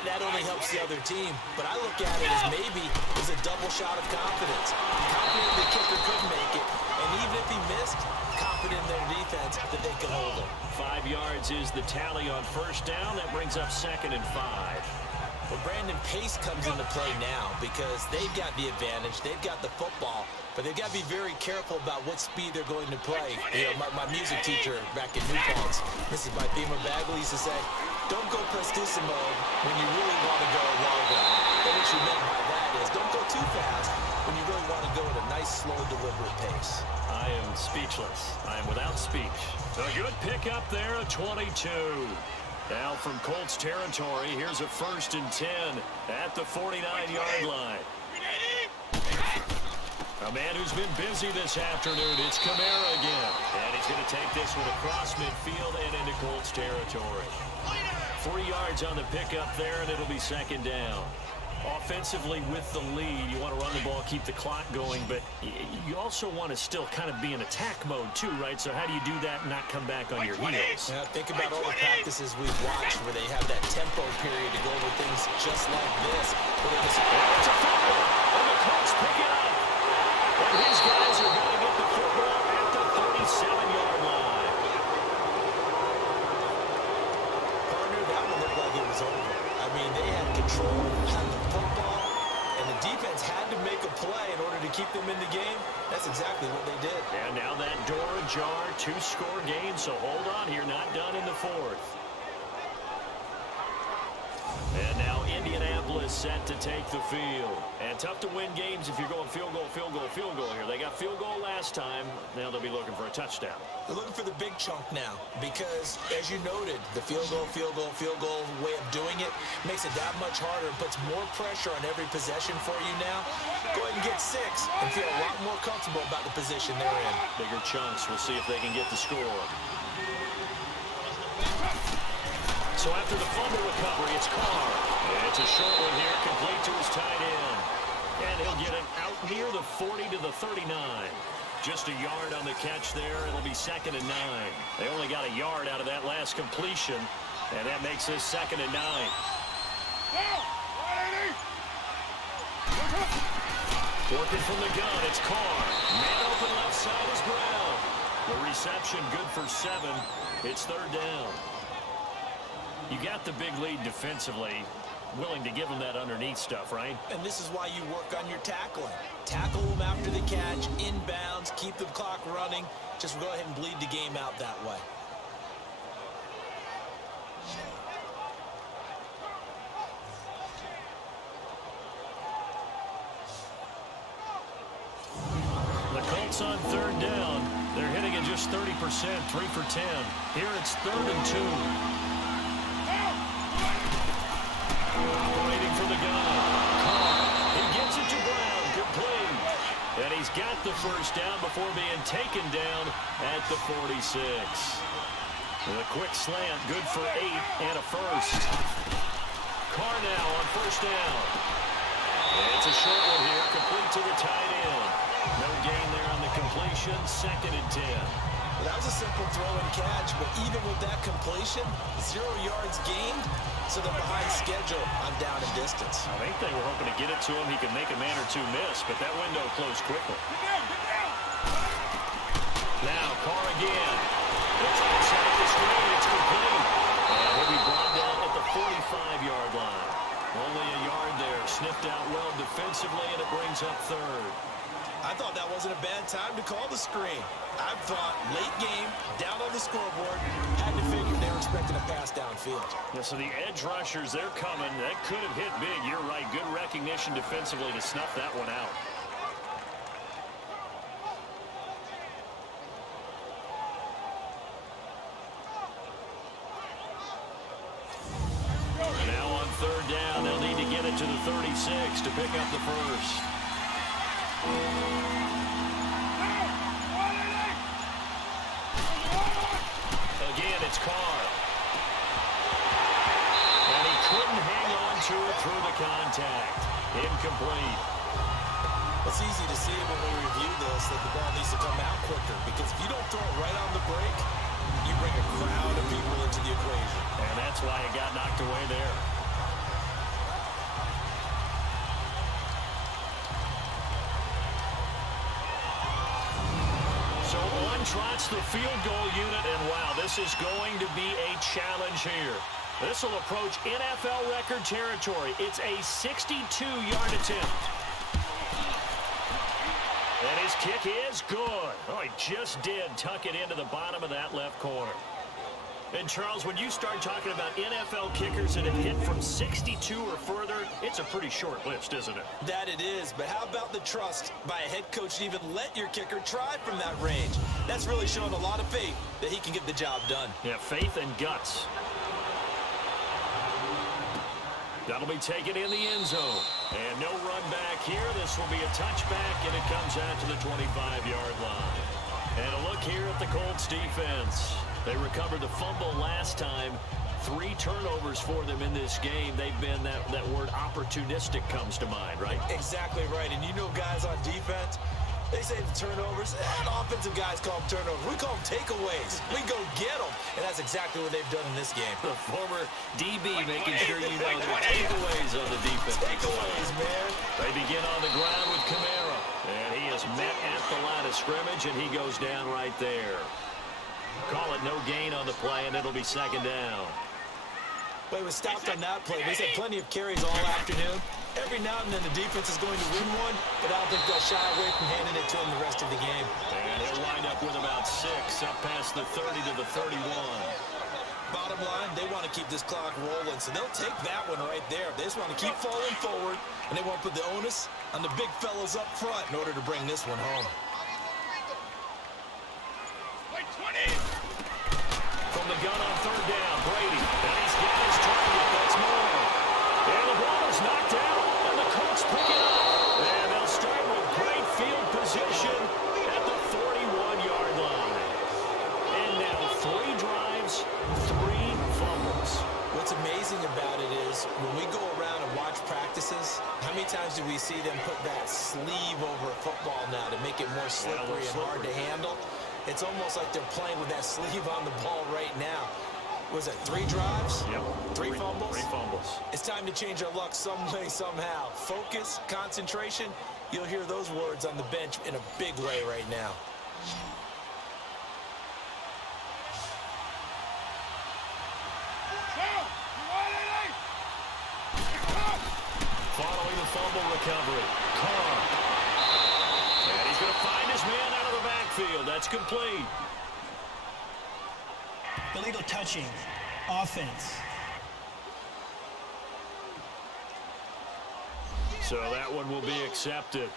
That only helps the other team. But I look at it as maybe it's a double shot of confidence. Confident the kicker could make it. And even if he missed, confident in their defense that they can hold him. 5 yards is the tally on first down. That brings up 2nd and 5. Well, Brandon, pace comes into play now because they've got the advantage. They've got the football, but they've got to be very careful about what speed they're going to play. My music teacher back in New Paltz, Mrs. Beamer Bagley, used to say, don't go prestissimo when you really want to go largo. And what she meant by that is don't go too fast when you really want to go at a nice, slow, deliberate pace. I am speechless. I am without speech. A good pickup there, a 22. Now from Colts territory, here's a 1st and 10 at the 49-yard line. A man who's been busy this afternoon, it's Kamara again. And he's going to take this one across midfield and into Colts territory. 3 yards on the pickup there, and it'll be 2nd down. Offensively with the lead, you want to run the ball, keep the clock going, but you also want to still kind of be in attack mode too, right? So how do you do that and not come back on your heels? Yeah, think about all the practices we've watched where they have that tempo period to go over things just like this. It's a fumble, and the Colts pick it up. And these guys are going to get the football at the 37-yard line. Partner, that one looked like it was over. I mean, they had control, had the football, and the defense had to make a play in order to keep them in the game. That's exactly what they did. And now that door ajar, 2-score game, so hold on here, not done in the 4th. And now Indianapolis set to take the field. And tough to win games if you're going field goal, field goal, field goal here. They got field goal last last time. Now they'll be looking for a touchdown. They're looking for the big chunk now because, as you noted, the field goal way of doing it makes it that much harder and puts more pressure on every possession for you now. Go ahead and get 6 and feel a lot more comfortable about the position they're in. Bigger chunks. We'll see if they can get the score. So after the fumble recovery, it's Carr. It's a short one here, complete to his tight end. And he'll get it out near the 40 to the 39. Just a yard on the catch there. It'll be 2nd and 9. They only got a yard out of that last completion, and that makes this 2nd and 9. Working from the gun, it's Carr. Man open left side is Brown. The reception good for 7. It's 3rd down. You got the big lead defensively. Willing to give them that underneath stuff, right? And this is why you work on your tackling. Tackle them after the catch, inbounds, keep the clock running. Just go ahead and bleed the game out that way. The Colts on 3rd down. They're hitting at just 30%, 3 for 10. Here it's 3rd and 2. Operating from the gun. Carr. He gets it to Brown. Complete. And he's got the first down before being taken down at the 46. With a quick slant, good for 8 and a first. Carr now on 1st down. It's a short one here, complete to the tight end. No gain there on the completion, 2nd and 10. Well, that was a simple throw and catch, but even with that completion, 0 yards gained, so they're behind schedule on down and distance. I think they were hoping to get it to him. He could make a man or two miss, but that window closed quickly. Now, Carr again. It's outside the screen. It's complete. And he'll be brought down at the 45-yard line. Only a yard there. Sniffed out well defensively, and it brings up 3rd. I thought that wasn't a bad time to call the screen. I thought late game, down on the scoreboard, had to figure they were expecting a pass downfield. Yeah, so the edge rushers, they're coming. That could have hit big. You're right. Good recognition defensively to snuff that one out. And now on 3rd down, they'll need to get it to the 36 to pick up the first. Again, it's Carr. And he couldn't hang on to it through the contact. Incomplete. It's easy to see when we review this that the ball needs to come out quicker, because if you don't throw it right on the break, you bring a crowd of people into the equation. And that's why it got knocked away there. So on trots the field goal unit, and wow, this is going to be a challenge here. This will approach NFL record territory. It's a 62-yard attempt. And his kick is good. Oh, he just did tuck it into the bottom of that left corner. And, Charles, when you start talking about NFL kickers that have hit from 62 or further, it's a pretty short list, isn't it? That it is, but how about the trust by a head coach to even let your kicker try from that range? That's really showing a lot of faith that he can get the job done. Yeah, faith and guts. That'll be taken in the end zone. And no run back here. This will be a touchback, and it comes out to the 25-yard line. And a look here at the Colts defense. They recovered the fumble last time. 3 turnovers for them in this game. They've been, that word opportunistic comes to mind, right? Exactly right. And you know guys on defense, they say the turnovers, and offensive guys call them turnovers. We call them takeaways. We go get them. And that's exactly what they've done in this game. The former DB making sure you know the takeaways on the defense. Takeaways, man. They begin on the ground with Kamara. And he is met at the line of scrimmage, and he goes down right there. Call it no gain on the play, and it'll be 2nd down. But it was stopped on that play. They had plenty of carries all afternoon. Every now and then the defense is going to win one, but I don't think they'll shy away from handing it to them the rest of the game. And he'll wind up with about 6, up past the 30 to the 31. Bottom line, they want to keep this clock rolling, so they'll take that one right there. They just want to keep falling forward, and they want to put the onus on the big fellas up front in order to bring this one home. From the gun on third down, Brady. And he's got his target. That's more. And the ball is knocked out. And the Colts pick it up. And they'll start with great field position at the 41-yard line. And now 3 drives, 3 fumbles. What's amazing about it is when we go around and watch practices, how many times do we see them put that sleeve over a football now to make it more slippery and hard to handle? It's almost like they're playing with that sleeve on the ball right now. Was it 3 drives? Yep. 3 fumbles? 3 fumbles. It's time to change our luck some way, somehow. Focus, concentration. You'll hear those words on the bench in a big way right now. Following the fumble recovery, Carr. And he's going to find his man out of the backfield. That's complete. Illegal touching. Offense. So that one will be accepted.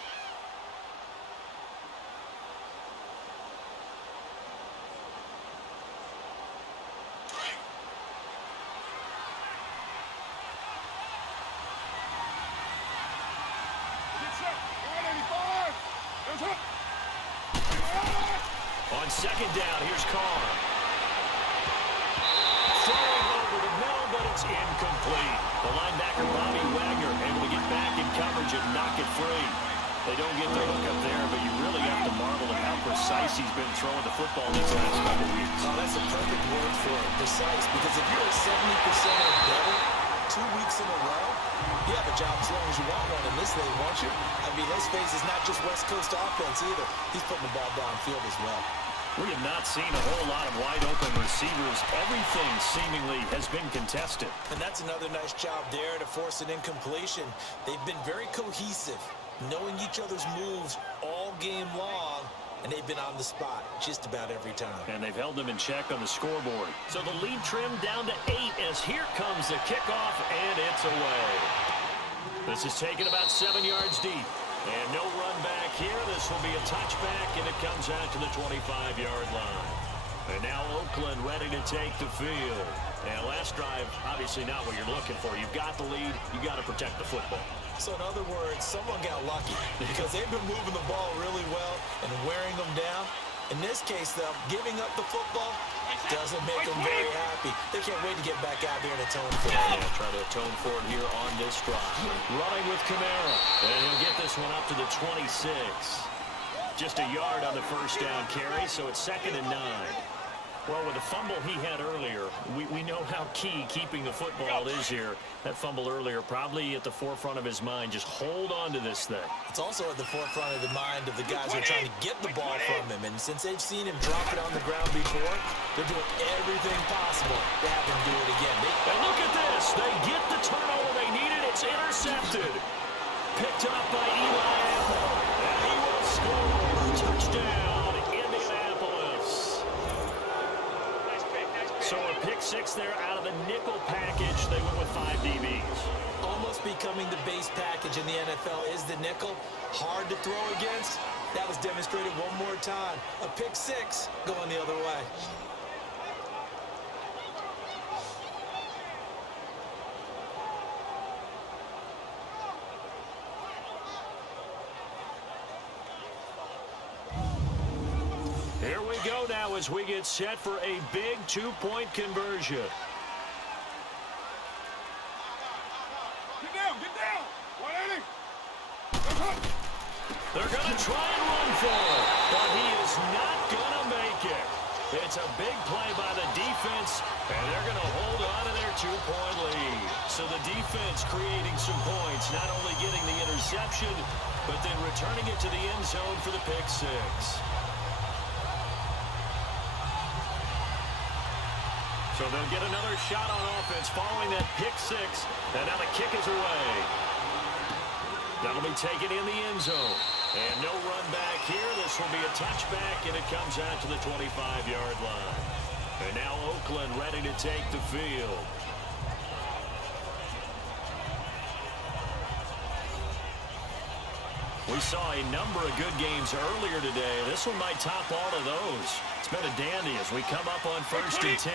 On second down, here's Carr. Throwing over the middle, but it's incomplete. The linebacker, Bobby Wagner, able to get back in coverage and knock it free. They don't get the hook up there, but you really have to marvel at how precise he's been throwing the football these last couple weeks. Oh, that's a perfect word for it, precise, because if you're at 70% or better 2 weeks in a row, you have a job as long as you want one in this league, won't you? I mean, let's face it, it's not just West Coast offense either. He's putting the ball downfield as well. We have not seen a whole lot of wide-open receivers. Everything seemingly has been contested. And that's another nice job there to force an incompletion. They've been very cohesive, knowing each other's moves all game long, and they've been on the spot just about every time. And they've held them in check on the scoreboard. So the lead trimmed down to 8 as here comes the kickoff, and it's away. This is taken about 7 yards deep. And no run back here. This will be a touchback, and it comes out to the 25-yard line. And now Oakland ready to take the field. And last drive, obviously not what you're looking for. You've got the lead. You've got to protect the football. So in other words, someone got lucky because they've been moving the ball really well and wearing them down. In this case, though, giving up the football doesn't make them very happy. They can't wait to get back out there and atone for it. Yeah, try to atone for it here on this drive. Running with Kamara. And he'll get this one up to the 26. Just a yard on the first down carry, so it's 2nd and 9. Well, with the fumble he had earlier, we know how key keeping the football is here. That fumble earlier probably at the forefront of his mind. Just hold on to this thing. It's also at the forefront of the mind of the guys who are trying to get the ball from him. And since they've seen him drop it on the ground before, they're doing everything possible to have him do it again. And look at this. They get the turnover they needed. It's intercepted. Picked up by Eli Apple. And he will score. Touchdown, Indianapolis. So a pick 6 there out of the nickel package. They went with 5 DBs. Almost becoming the base package in the NFL is the nickel. Hard to throw against. That was demonstrated one more time. A pick 6 going the other way. Here we go now as we get set for a big 2-point conversion. Get down! 180! They're going to try and run for it, but he is not going to make it. It's a big play by the defense, and they're going to hold on to their 2-point lead. So the defense creating some points, not only getting the interception, but then returning it to the end zone for the pick 6. So they'll get another shot on offense following that pick 6, and now the kick is away. That'll be taken in the end zone. And no run back here. This will be a touchback, and it comes out to the 25-yard line. And now Oakland ready to take the field. We saw a number of good games earlier today. This one might top all of those. It's been a dandy as we come up on 1st and 10.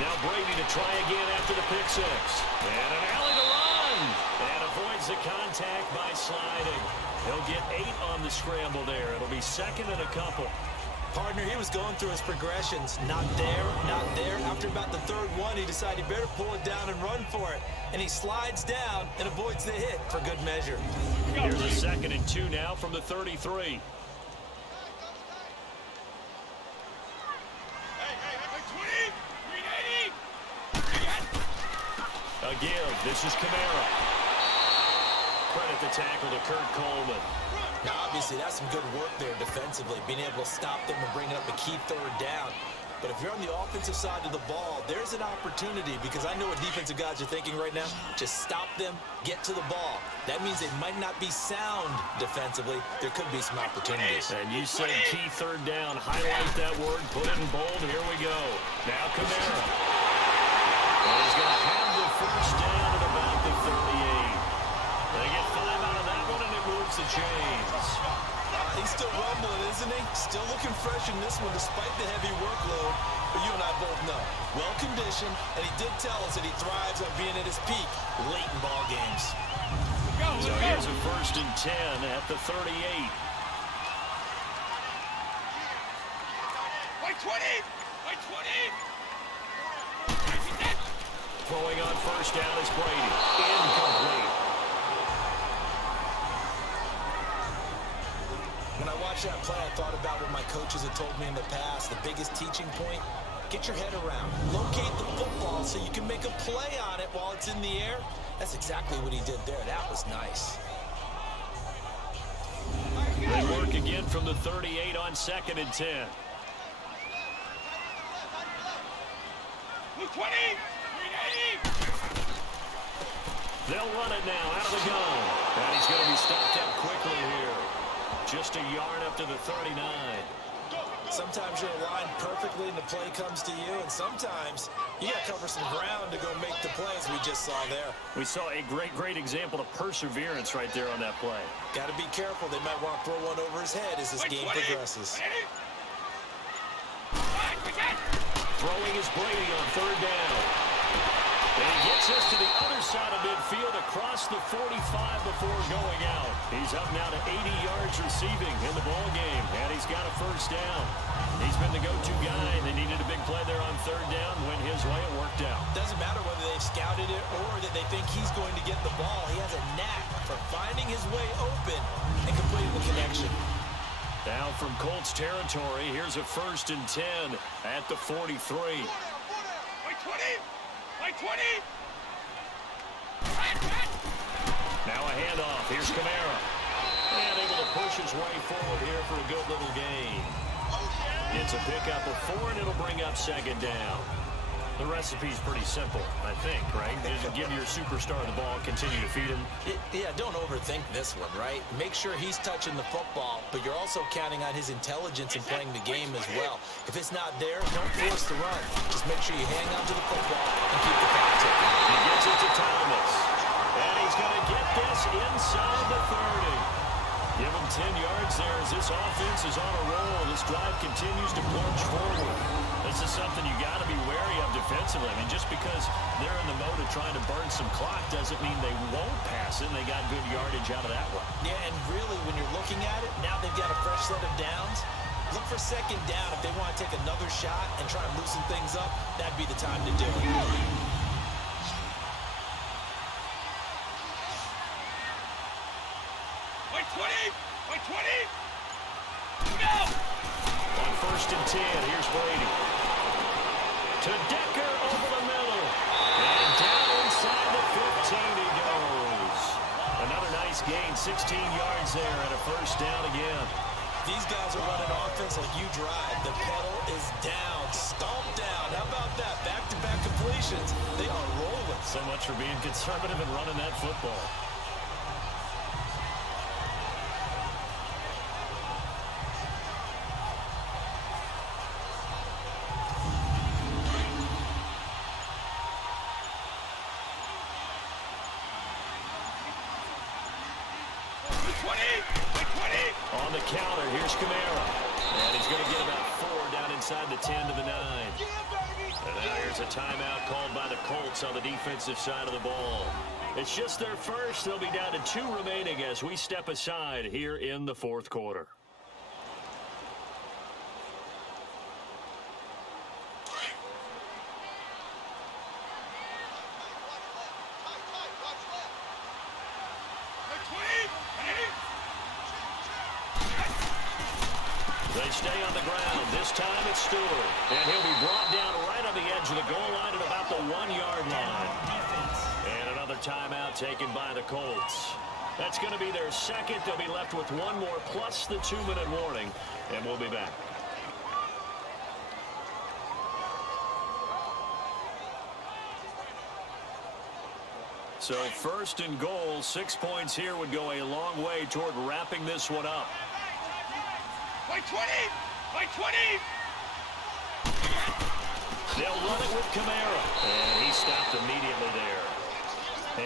Now Brady to try again after the pick six. And an alley to run. And avoids the contact by sliding. He'll get 8 on the scramble there. It'll be 2nd and a couple. Partner, he was going through his progressions. Not there, not there. After about the 3rd one, he decided he better pull it down and run for it. And he slides down and avoids the hit for good measure. Here's a 2nd and 2 now from the 33. Again, this is Kamara. Credit the tackle to Kurt Coleman. Now, obviously, that's some good work there defensively, being able to stop them and bringing up a key 3rd down. But if you're on the offensive side of the ball, there's an opportunity, because I know what defensive guys are thinking right now. Just stop them, get to the ball. That means they might not be sound defensively. There could be some opportunities. And you said key 3rd down. Highlight that word, put it in bold. Here we go. Now Kamara. And he's going to have the 1st down at about the 38. They get 5 out of that one, and it moves the chains. He's still rumbling, isn't he? Still looking fresh in this one despite the heavy workload. But you and I both know, well-conditioned, and he did tell us that he thrives on being at his peak late in ball games. So here's a 1st and 10 at the 38. Like 20! Like 20! Throwing on 1st down is Brady. Incomplete. When I watched that play, I thought about what my coaches had told me in the past. The biggest teaching point, get your head around. Locate the football so you can make a play on it while it's in the air. That's exactly what he did there. That was nice. They work again from the 38 on 2nd and 10. 20! They'll run it now out of the gun. And he's going to be stopped up quickly here. Just a yard up to the 39. Sometimes you're aligned perfectly and the play comes to you, and sometimes you got to cover some ground to go make the plays we just saw there. We saw a great example of perseverance right there on that play. Got to be careful. They might want to throw one over his head as this game progresses. Throwing is Brady on 3rd down. And he gets us to the other side of midfield across the 45 before going out. He's up now to 80 yards receiving in the ball game, and he's got a 1st down. He's been the go-to guy. They needed a big play there on 3rd down. Went his way. It worked out. Doesn't matter whether they've scouted it or that they think he's going to get the ball. He has a knack for finding his way open and completing the connection. Now from Colts territory, here's a 1st and 10 at the 43. Like 20! Like 20! Now a handoff. Here's Kamara. And able to push his way forward here for a good little gain. It's a pickup of 4, and it'll bring up 2nd down. The recipe's pretty simple, I think, right? Just give your superstar the ball, continue to feed him. Yeah, don't overthink this one, right? Make sure he's touching the football, but you're also counting on his intelligence in playing the game as well. If it's not there, don't force the run. Just make sure you hang on to the football and keep the clock ticking. He gets it to Thomas. And he's going to get this inside the 30. Give him 10 yards there as this offense is on a roll. This drive continues to plunge forward. This is something you got to be wary of defensively. I mean, just because they're in the mode of trying to burn some clock doesn't mean they won't pass it. They got good yardage out of that one. Yeah, and really, when you're looking at it, now they've got a fresh set of downs. Look for 2nd down. If they want to take another shot and try and loosen things up, that'd be the time to do it. Like 20! Like 20! Go! On 1st and 10, here's Brady. To Decker over the middle. And down inside the 15 he goes. Another nice gain, 16 yards there and a 1st down again. These guys are running offense like you drive. The pedal is down, stomp down. How about that? Back-to-back completions. They are rolling. So much for being conservative and running that football. Like 20! Like 20! On the counter, here's Kamara. And he's going to get about 4 down inside the 10 to the 9. And now here's a timeout called by the Colts on the defensive side of the ball. It's just their first. They'll be down to 2 remaining as we step aside here in the fourth quarter. They stay on the ground. This time it's Stewart. And he'll be brought down right on the edge of the goal line at about the 1-yard line. And another timeout taken by the Colts. That's going to be their second. They'll be left with 1 more plus the 2-minute warning. And we'll be back. So first and goal, 6 points here would go a long way toward wrapping this one up. By 20! By 20! They'll run it with Kamara. And he stopped immediately there.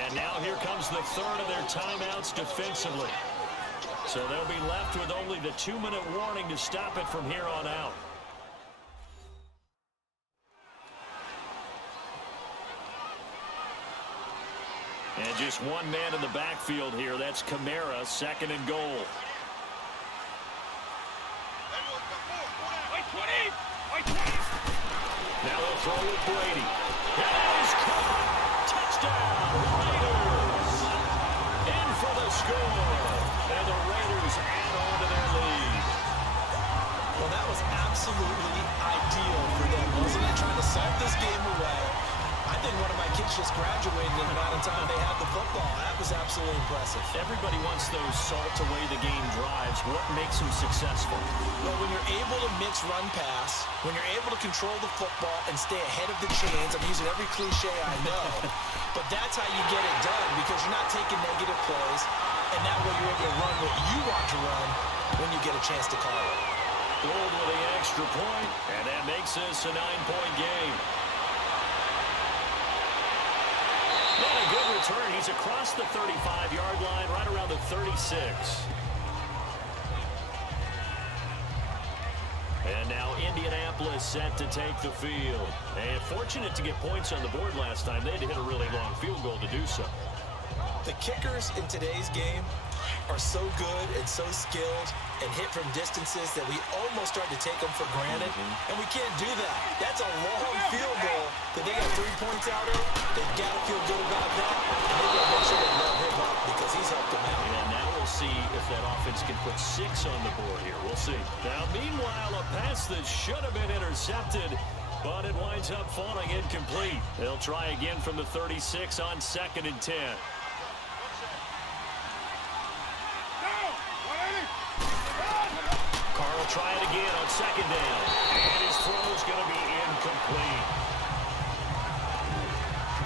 And now here comes the third of their timeouts defensively. So they'll be left with only the 2-minute warning to stop it from here on out. And just one man in the backfield here. That's Kamara, second and goal. Now they'll throw with Brady. That is caught. Touchdown, Raiders. In for the score. And the Raiders add on to their lead. Well, that was absolutely ideal for them, wasn't it? Trying to salt this game away. I think one of my kids just graduated in the amount of time they had the football. That was absolutely impressive. Everybody wants those salt-away-the-game drives. What makes them successful? Well, when you're able to mix run-pass, when you're able to control the football and stay ahead of the chains, I'm using every cliche I know, but that's how you get it done because you're not taking negative plays, and that way you're able to run what you want to run when you get a chance to call it. Gold with the extra point, and that makes this a 9-point game. And a good return. He's across the 35-yard line, right around the 36. And now Indianapolis set to take the field. And fortunate to get points on the board last time. They had to hit a really long field goal to do so. The kickers in today's game are so good and so skilled and hit from distances that we almost start to take them for granted, and we can't do that. That's a long field goal that they got 3 points out of. They've got to feel good about that, and they've got to make sure they love him up because he's helped them out. And now we'll see if that offense can put 6 on the board here. We'll see. Now, meanwhile, a pass that should have been intercepted, but it winds up falling incomplete. They'll try again from the 36 on 2nd and 10. Carl try it again on 2nd down. And his throw's going to be incomplete.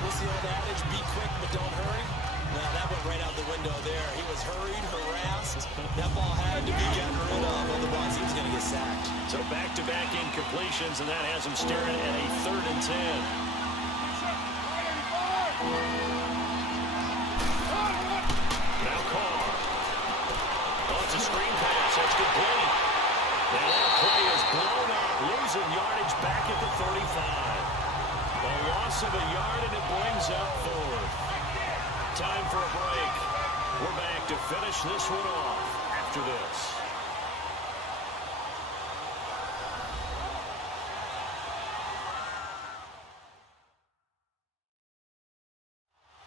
What's the old adage? Be quick, but don't hurry. Well, that went right out the window there. He was hurried, harassed. That ball had to be gotten rid of. Otherwise, he was going to get sacked. So back-to-back incompletions, and that has him staring at a 3rd and 10. Now Carr. Oh, it's a screen pass. That's complete. And that play is blown up, losing yardage back at the 35. A loss of a yard, and it brings up 4th. Time for a break. We're back to finish this one off after this.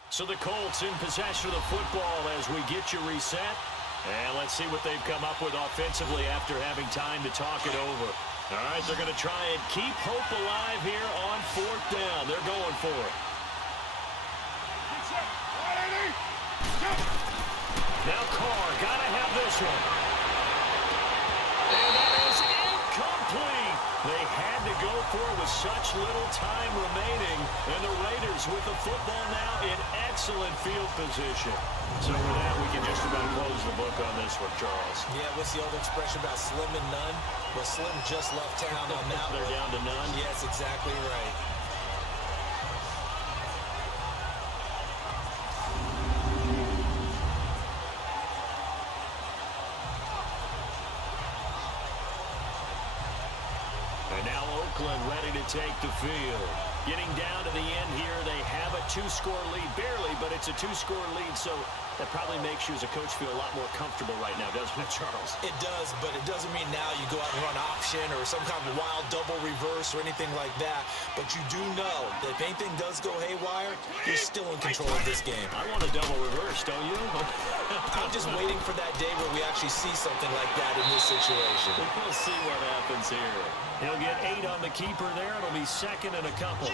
So the Colts in possession of the football as we get you reset. And let's see what they've come up with offensively after having time to talk it over. All right, they're going to try and keep hope alive here on 4th down. They're going for it. Now Carr, got to have this one. And that is incomplete. They had to go for it with such little time remaining. And the Raiders with the football now in excellent field position. So with that, we can just about close the book on this one, Charles. Yeah, what's the old expression about slim and none? Well, Slim just left town on that one. They're down to none? Yes, exactly right. Oakland ready to take the field. Getting down to the end here, they have a 2-score lead. Barely, but it's a 2-score lead, so that probably makes you as a coach feel a lot more comfortable right now, doesn't it, Charles? It does, but it doesn't mean now you go out and run option or some kind of wild double reverse or anything like that. But you do know that if anything does go haywire, you're still in control of this game. I want a double reverse, don't you? I'm just waiting for that day where we actually see something like that in this situation. We'll see what happens here. He'll get 8 on the keeper there. It'll be second and a couple.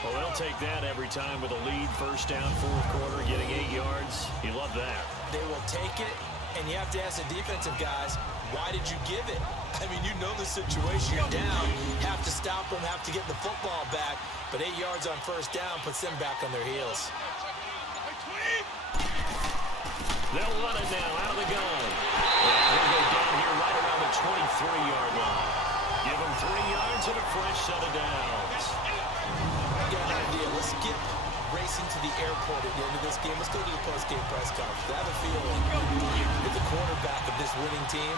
Well, they'll take that every time with a lead. First down, fourth quarter, getting 8 yards. You love that. They will take it, and you have to ask the defensive guys, why did you give it? I mean, you know the situation. You're down, have to stop them, have to get the football back. But 8 yards on first down puts them back on their heels. They'll run it now out of the gun. They'll go down here right around the 23-yard line. Give them 3 yards and a fresh set of downs. Got an idea. Let's skip racing to the airport at the end of this game. Let's go to the post-game press conference. I have a feeling that the quarterback of this winning team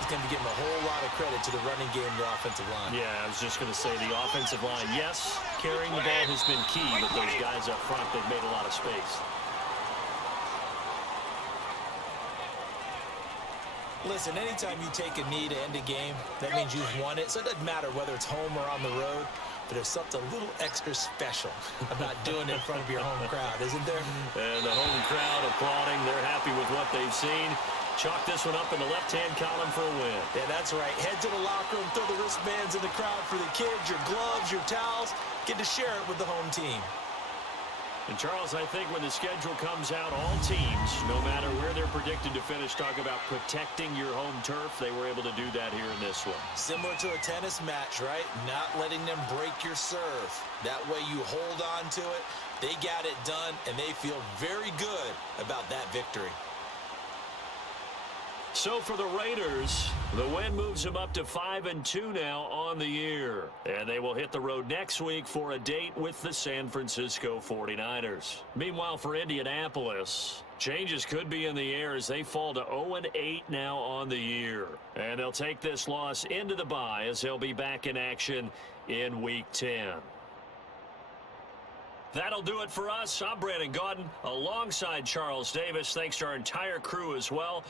is going to be getting a whole lot of credit to the running game and the offensive line. Yeah, I was just going to say the offensive line, yes, carrying the ball has been key, but those guys up front, they've made a lot of space. Listen, anytime you take a knee to end a game, that means you've won it. So it doesn't matter whether it's home or on the road, but there's something a little extra special about doing it in front of your home crowd, isn't there? And the home crowd applauding. They're happy with what they've seen. Chalk this one up in the left-hand column for a win. Yeah, that's right. Head to the locker room, throw the wristbands in the crowd for the kids, your gloves, your towels. Get to share it with the home team. And, Charles, I think when the schedule comes out, all teams, no matter where they're predicted to finish, talk about protecting your home turf. They were able to do that here in this one. Similar to a tennis match, right? Not letting them break your serve. That way you hold on to it. They got it done, and they feel very good about that victory. So for the Raiders, the win moves them up to 5-2 now on the year. And they will hit the road next week for a date with the San Francisco 49ers. Meanwhile, for Indianapolis, changes could be in the air as they fall to 0-8 now on the year. And they'll take this loss into the bye as they'll be back in action in Week 10. That'll do it for us. I'm Brandon Gaudin alongside Charles Davis. Thanks to our entire crew as well.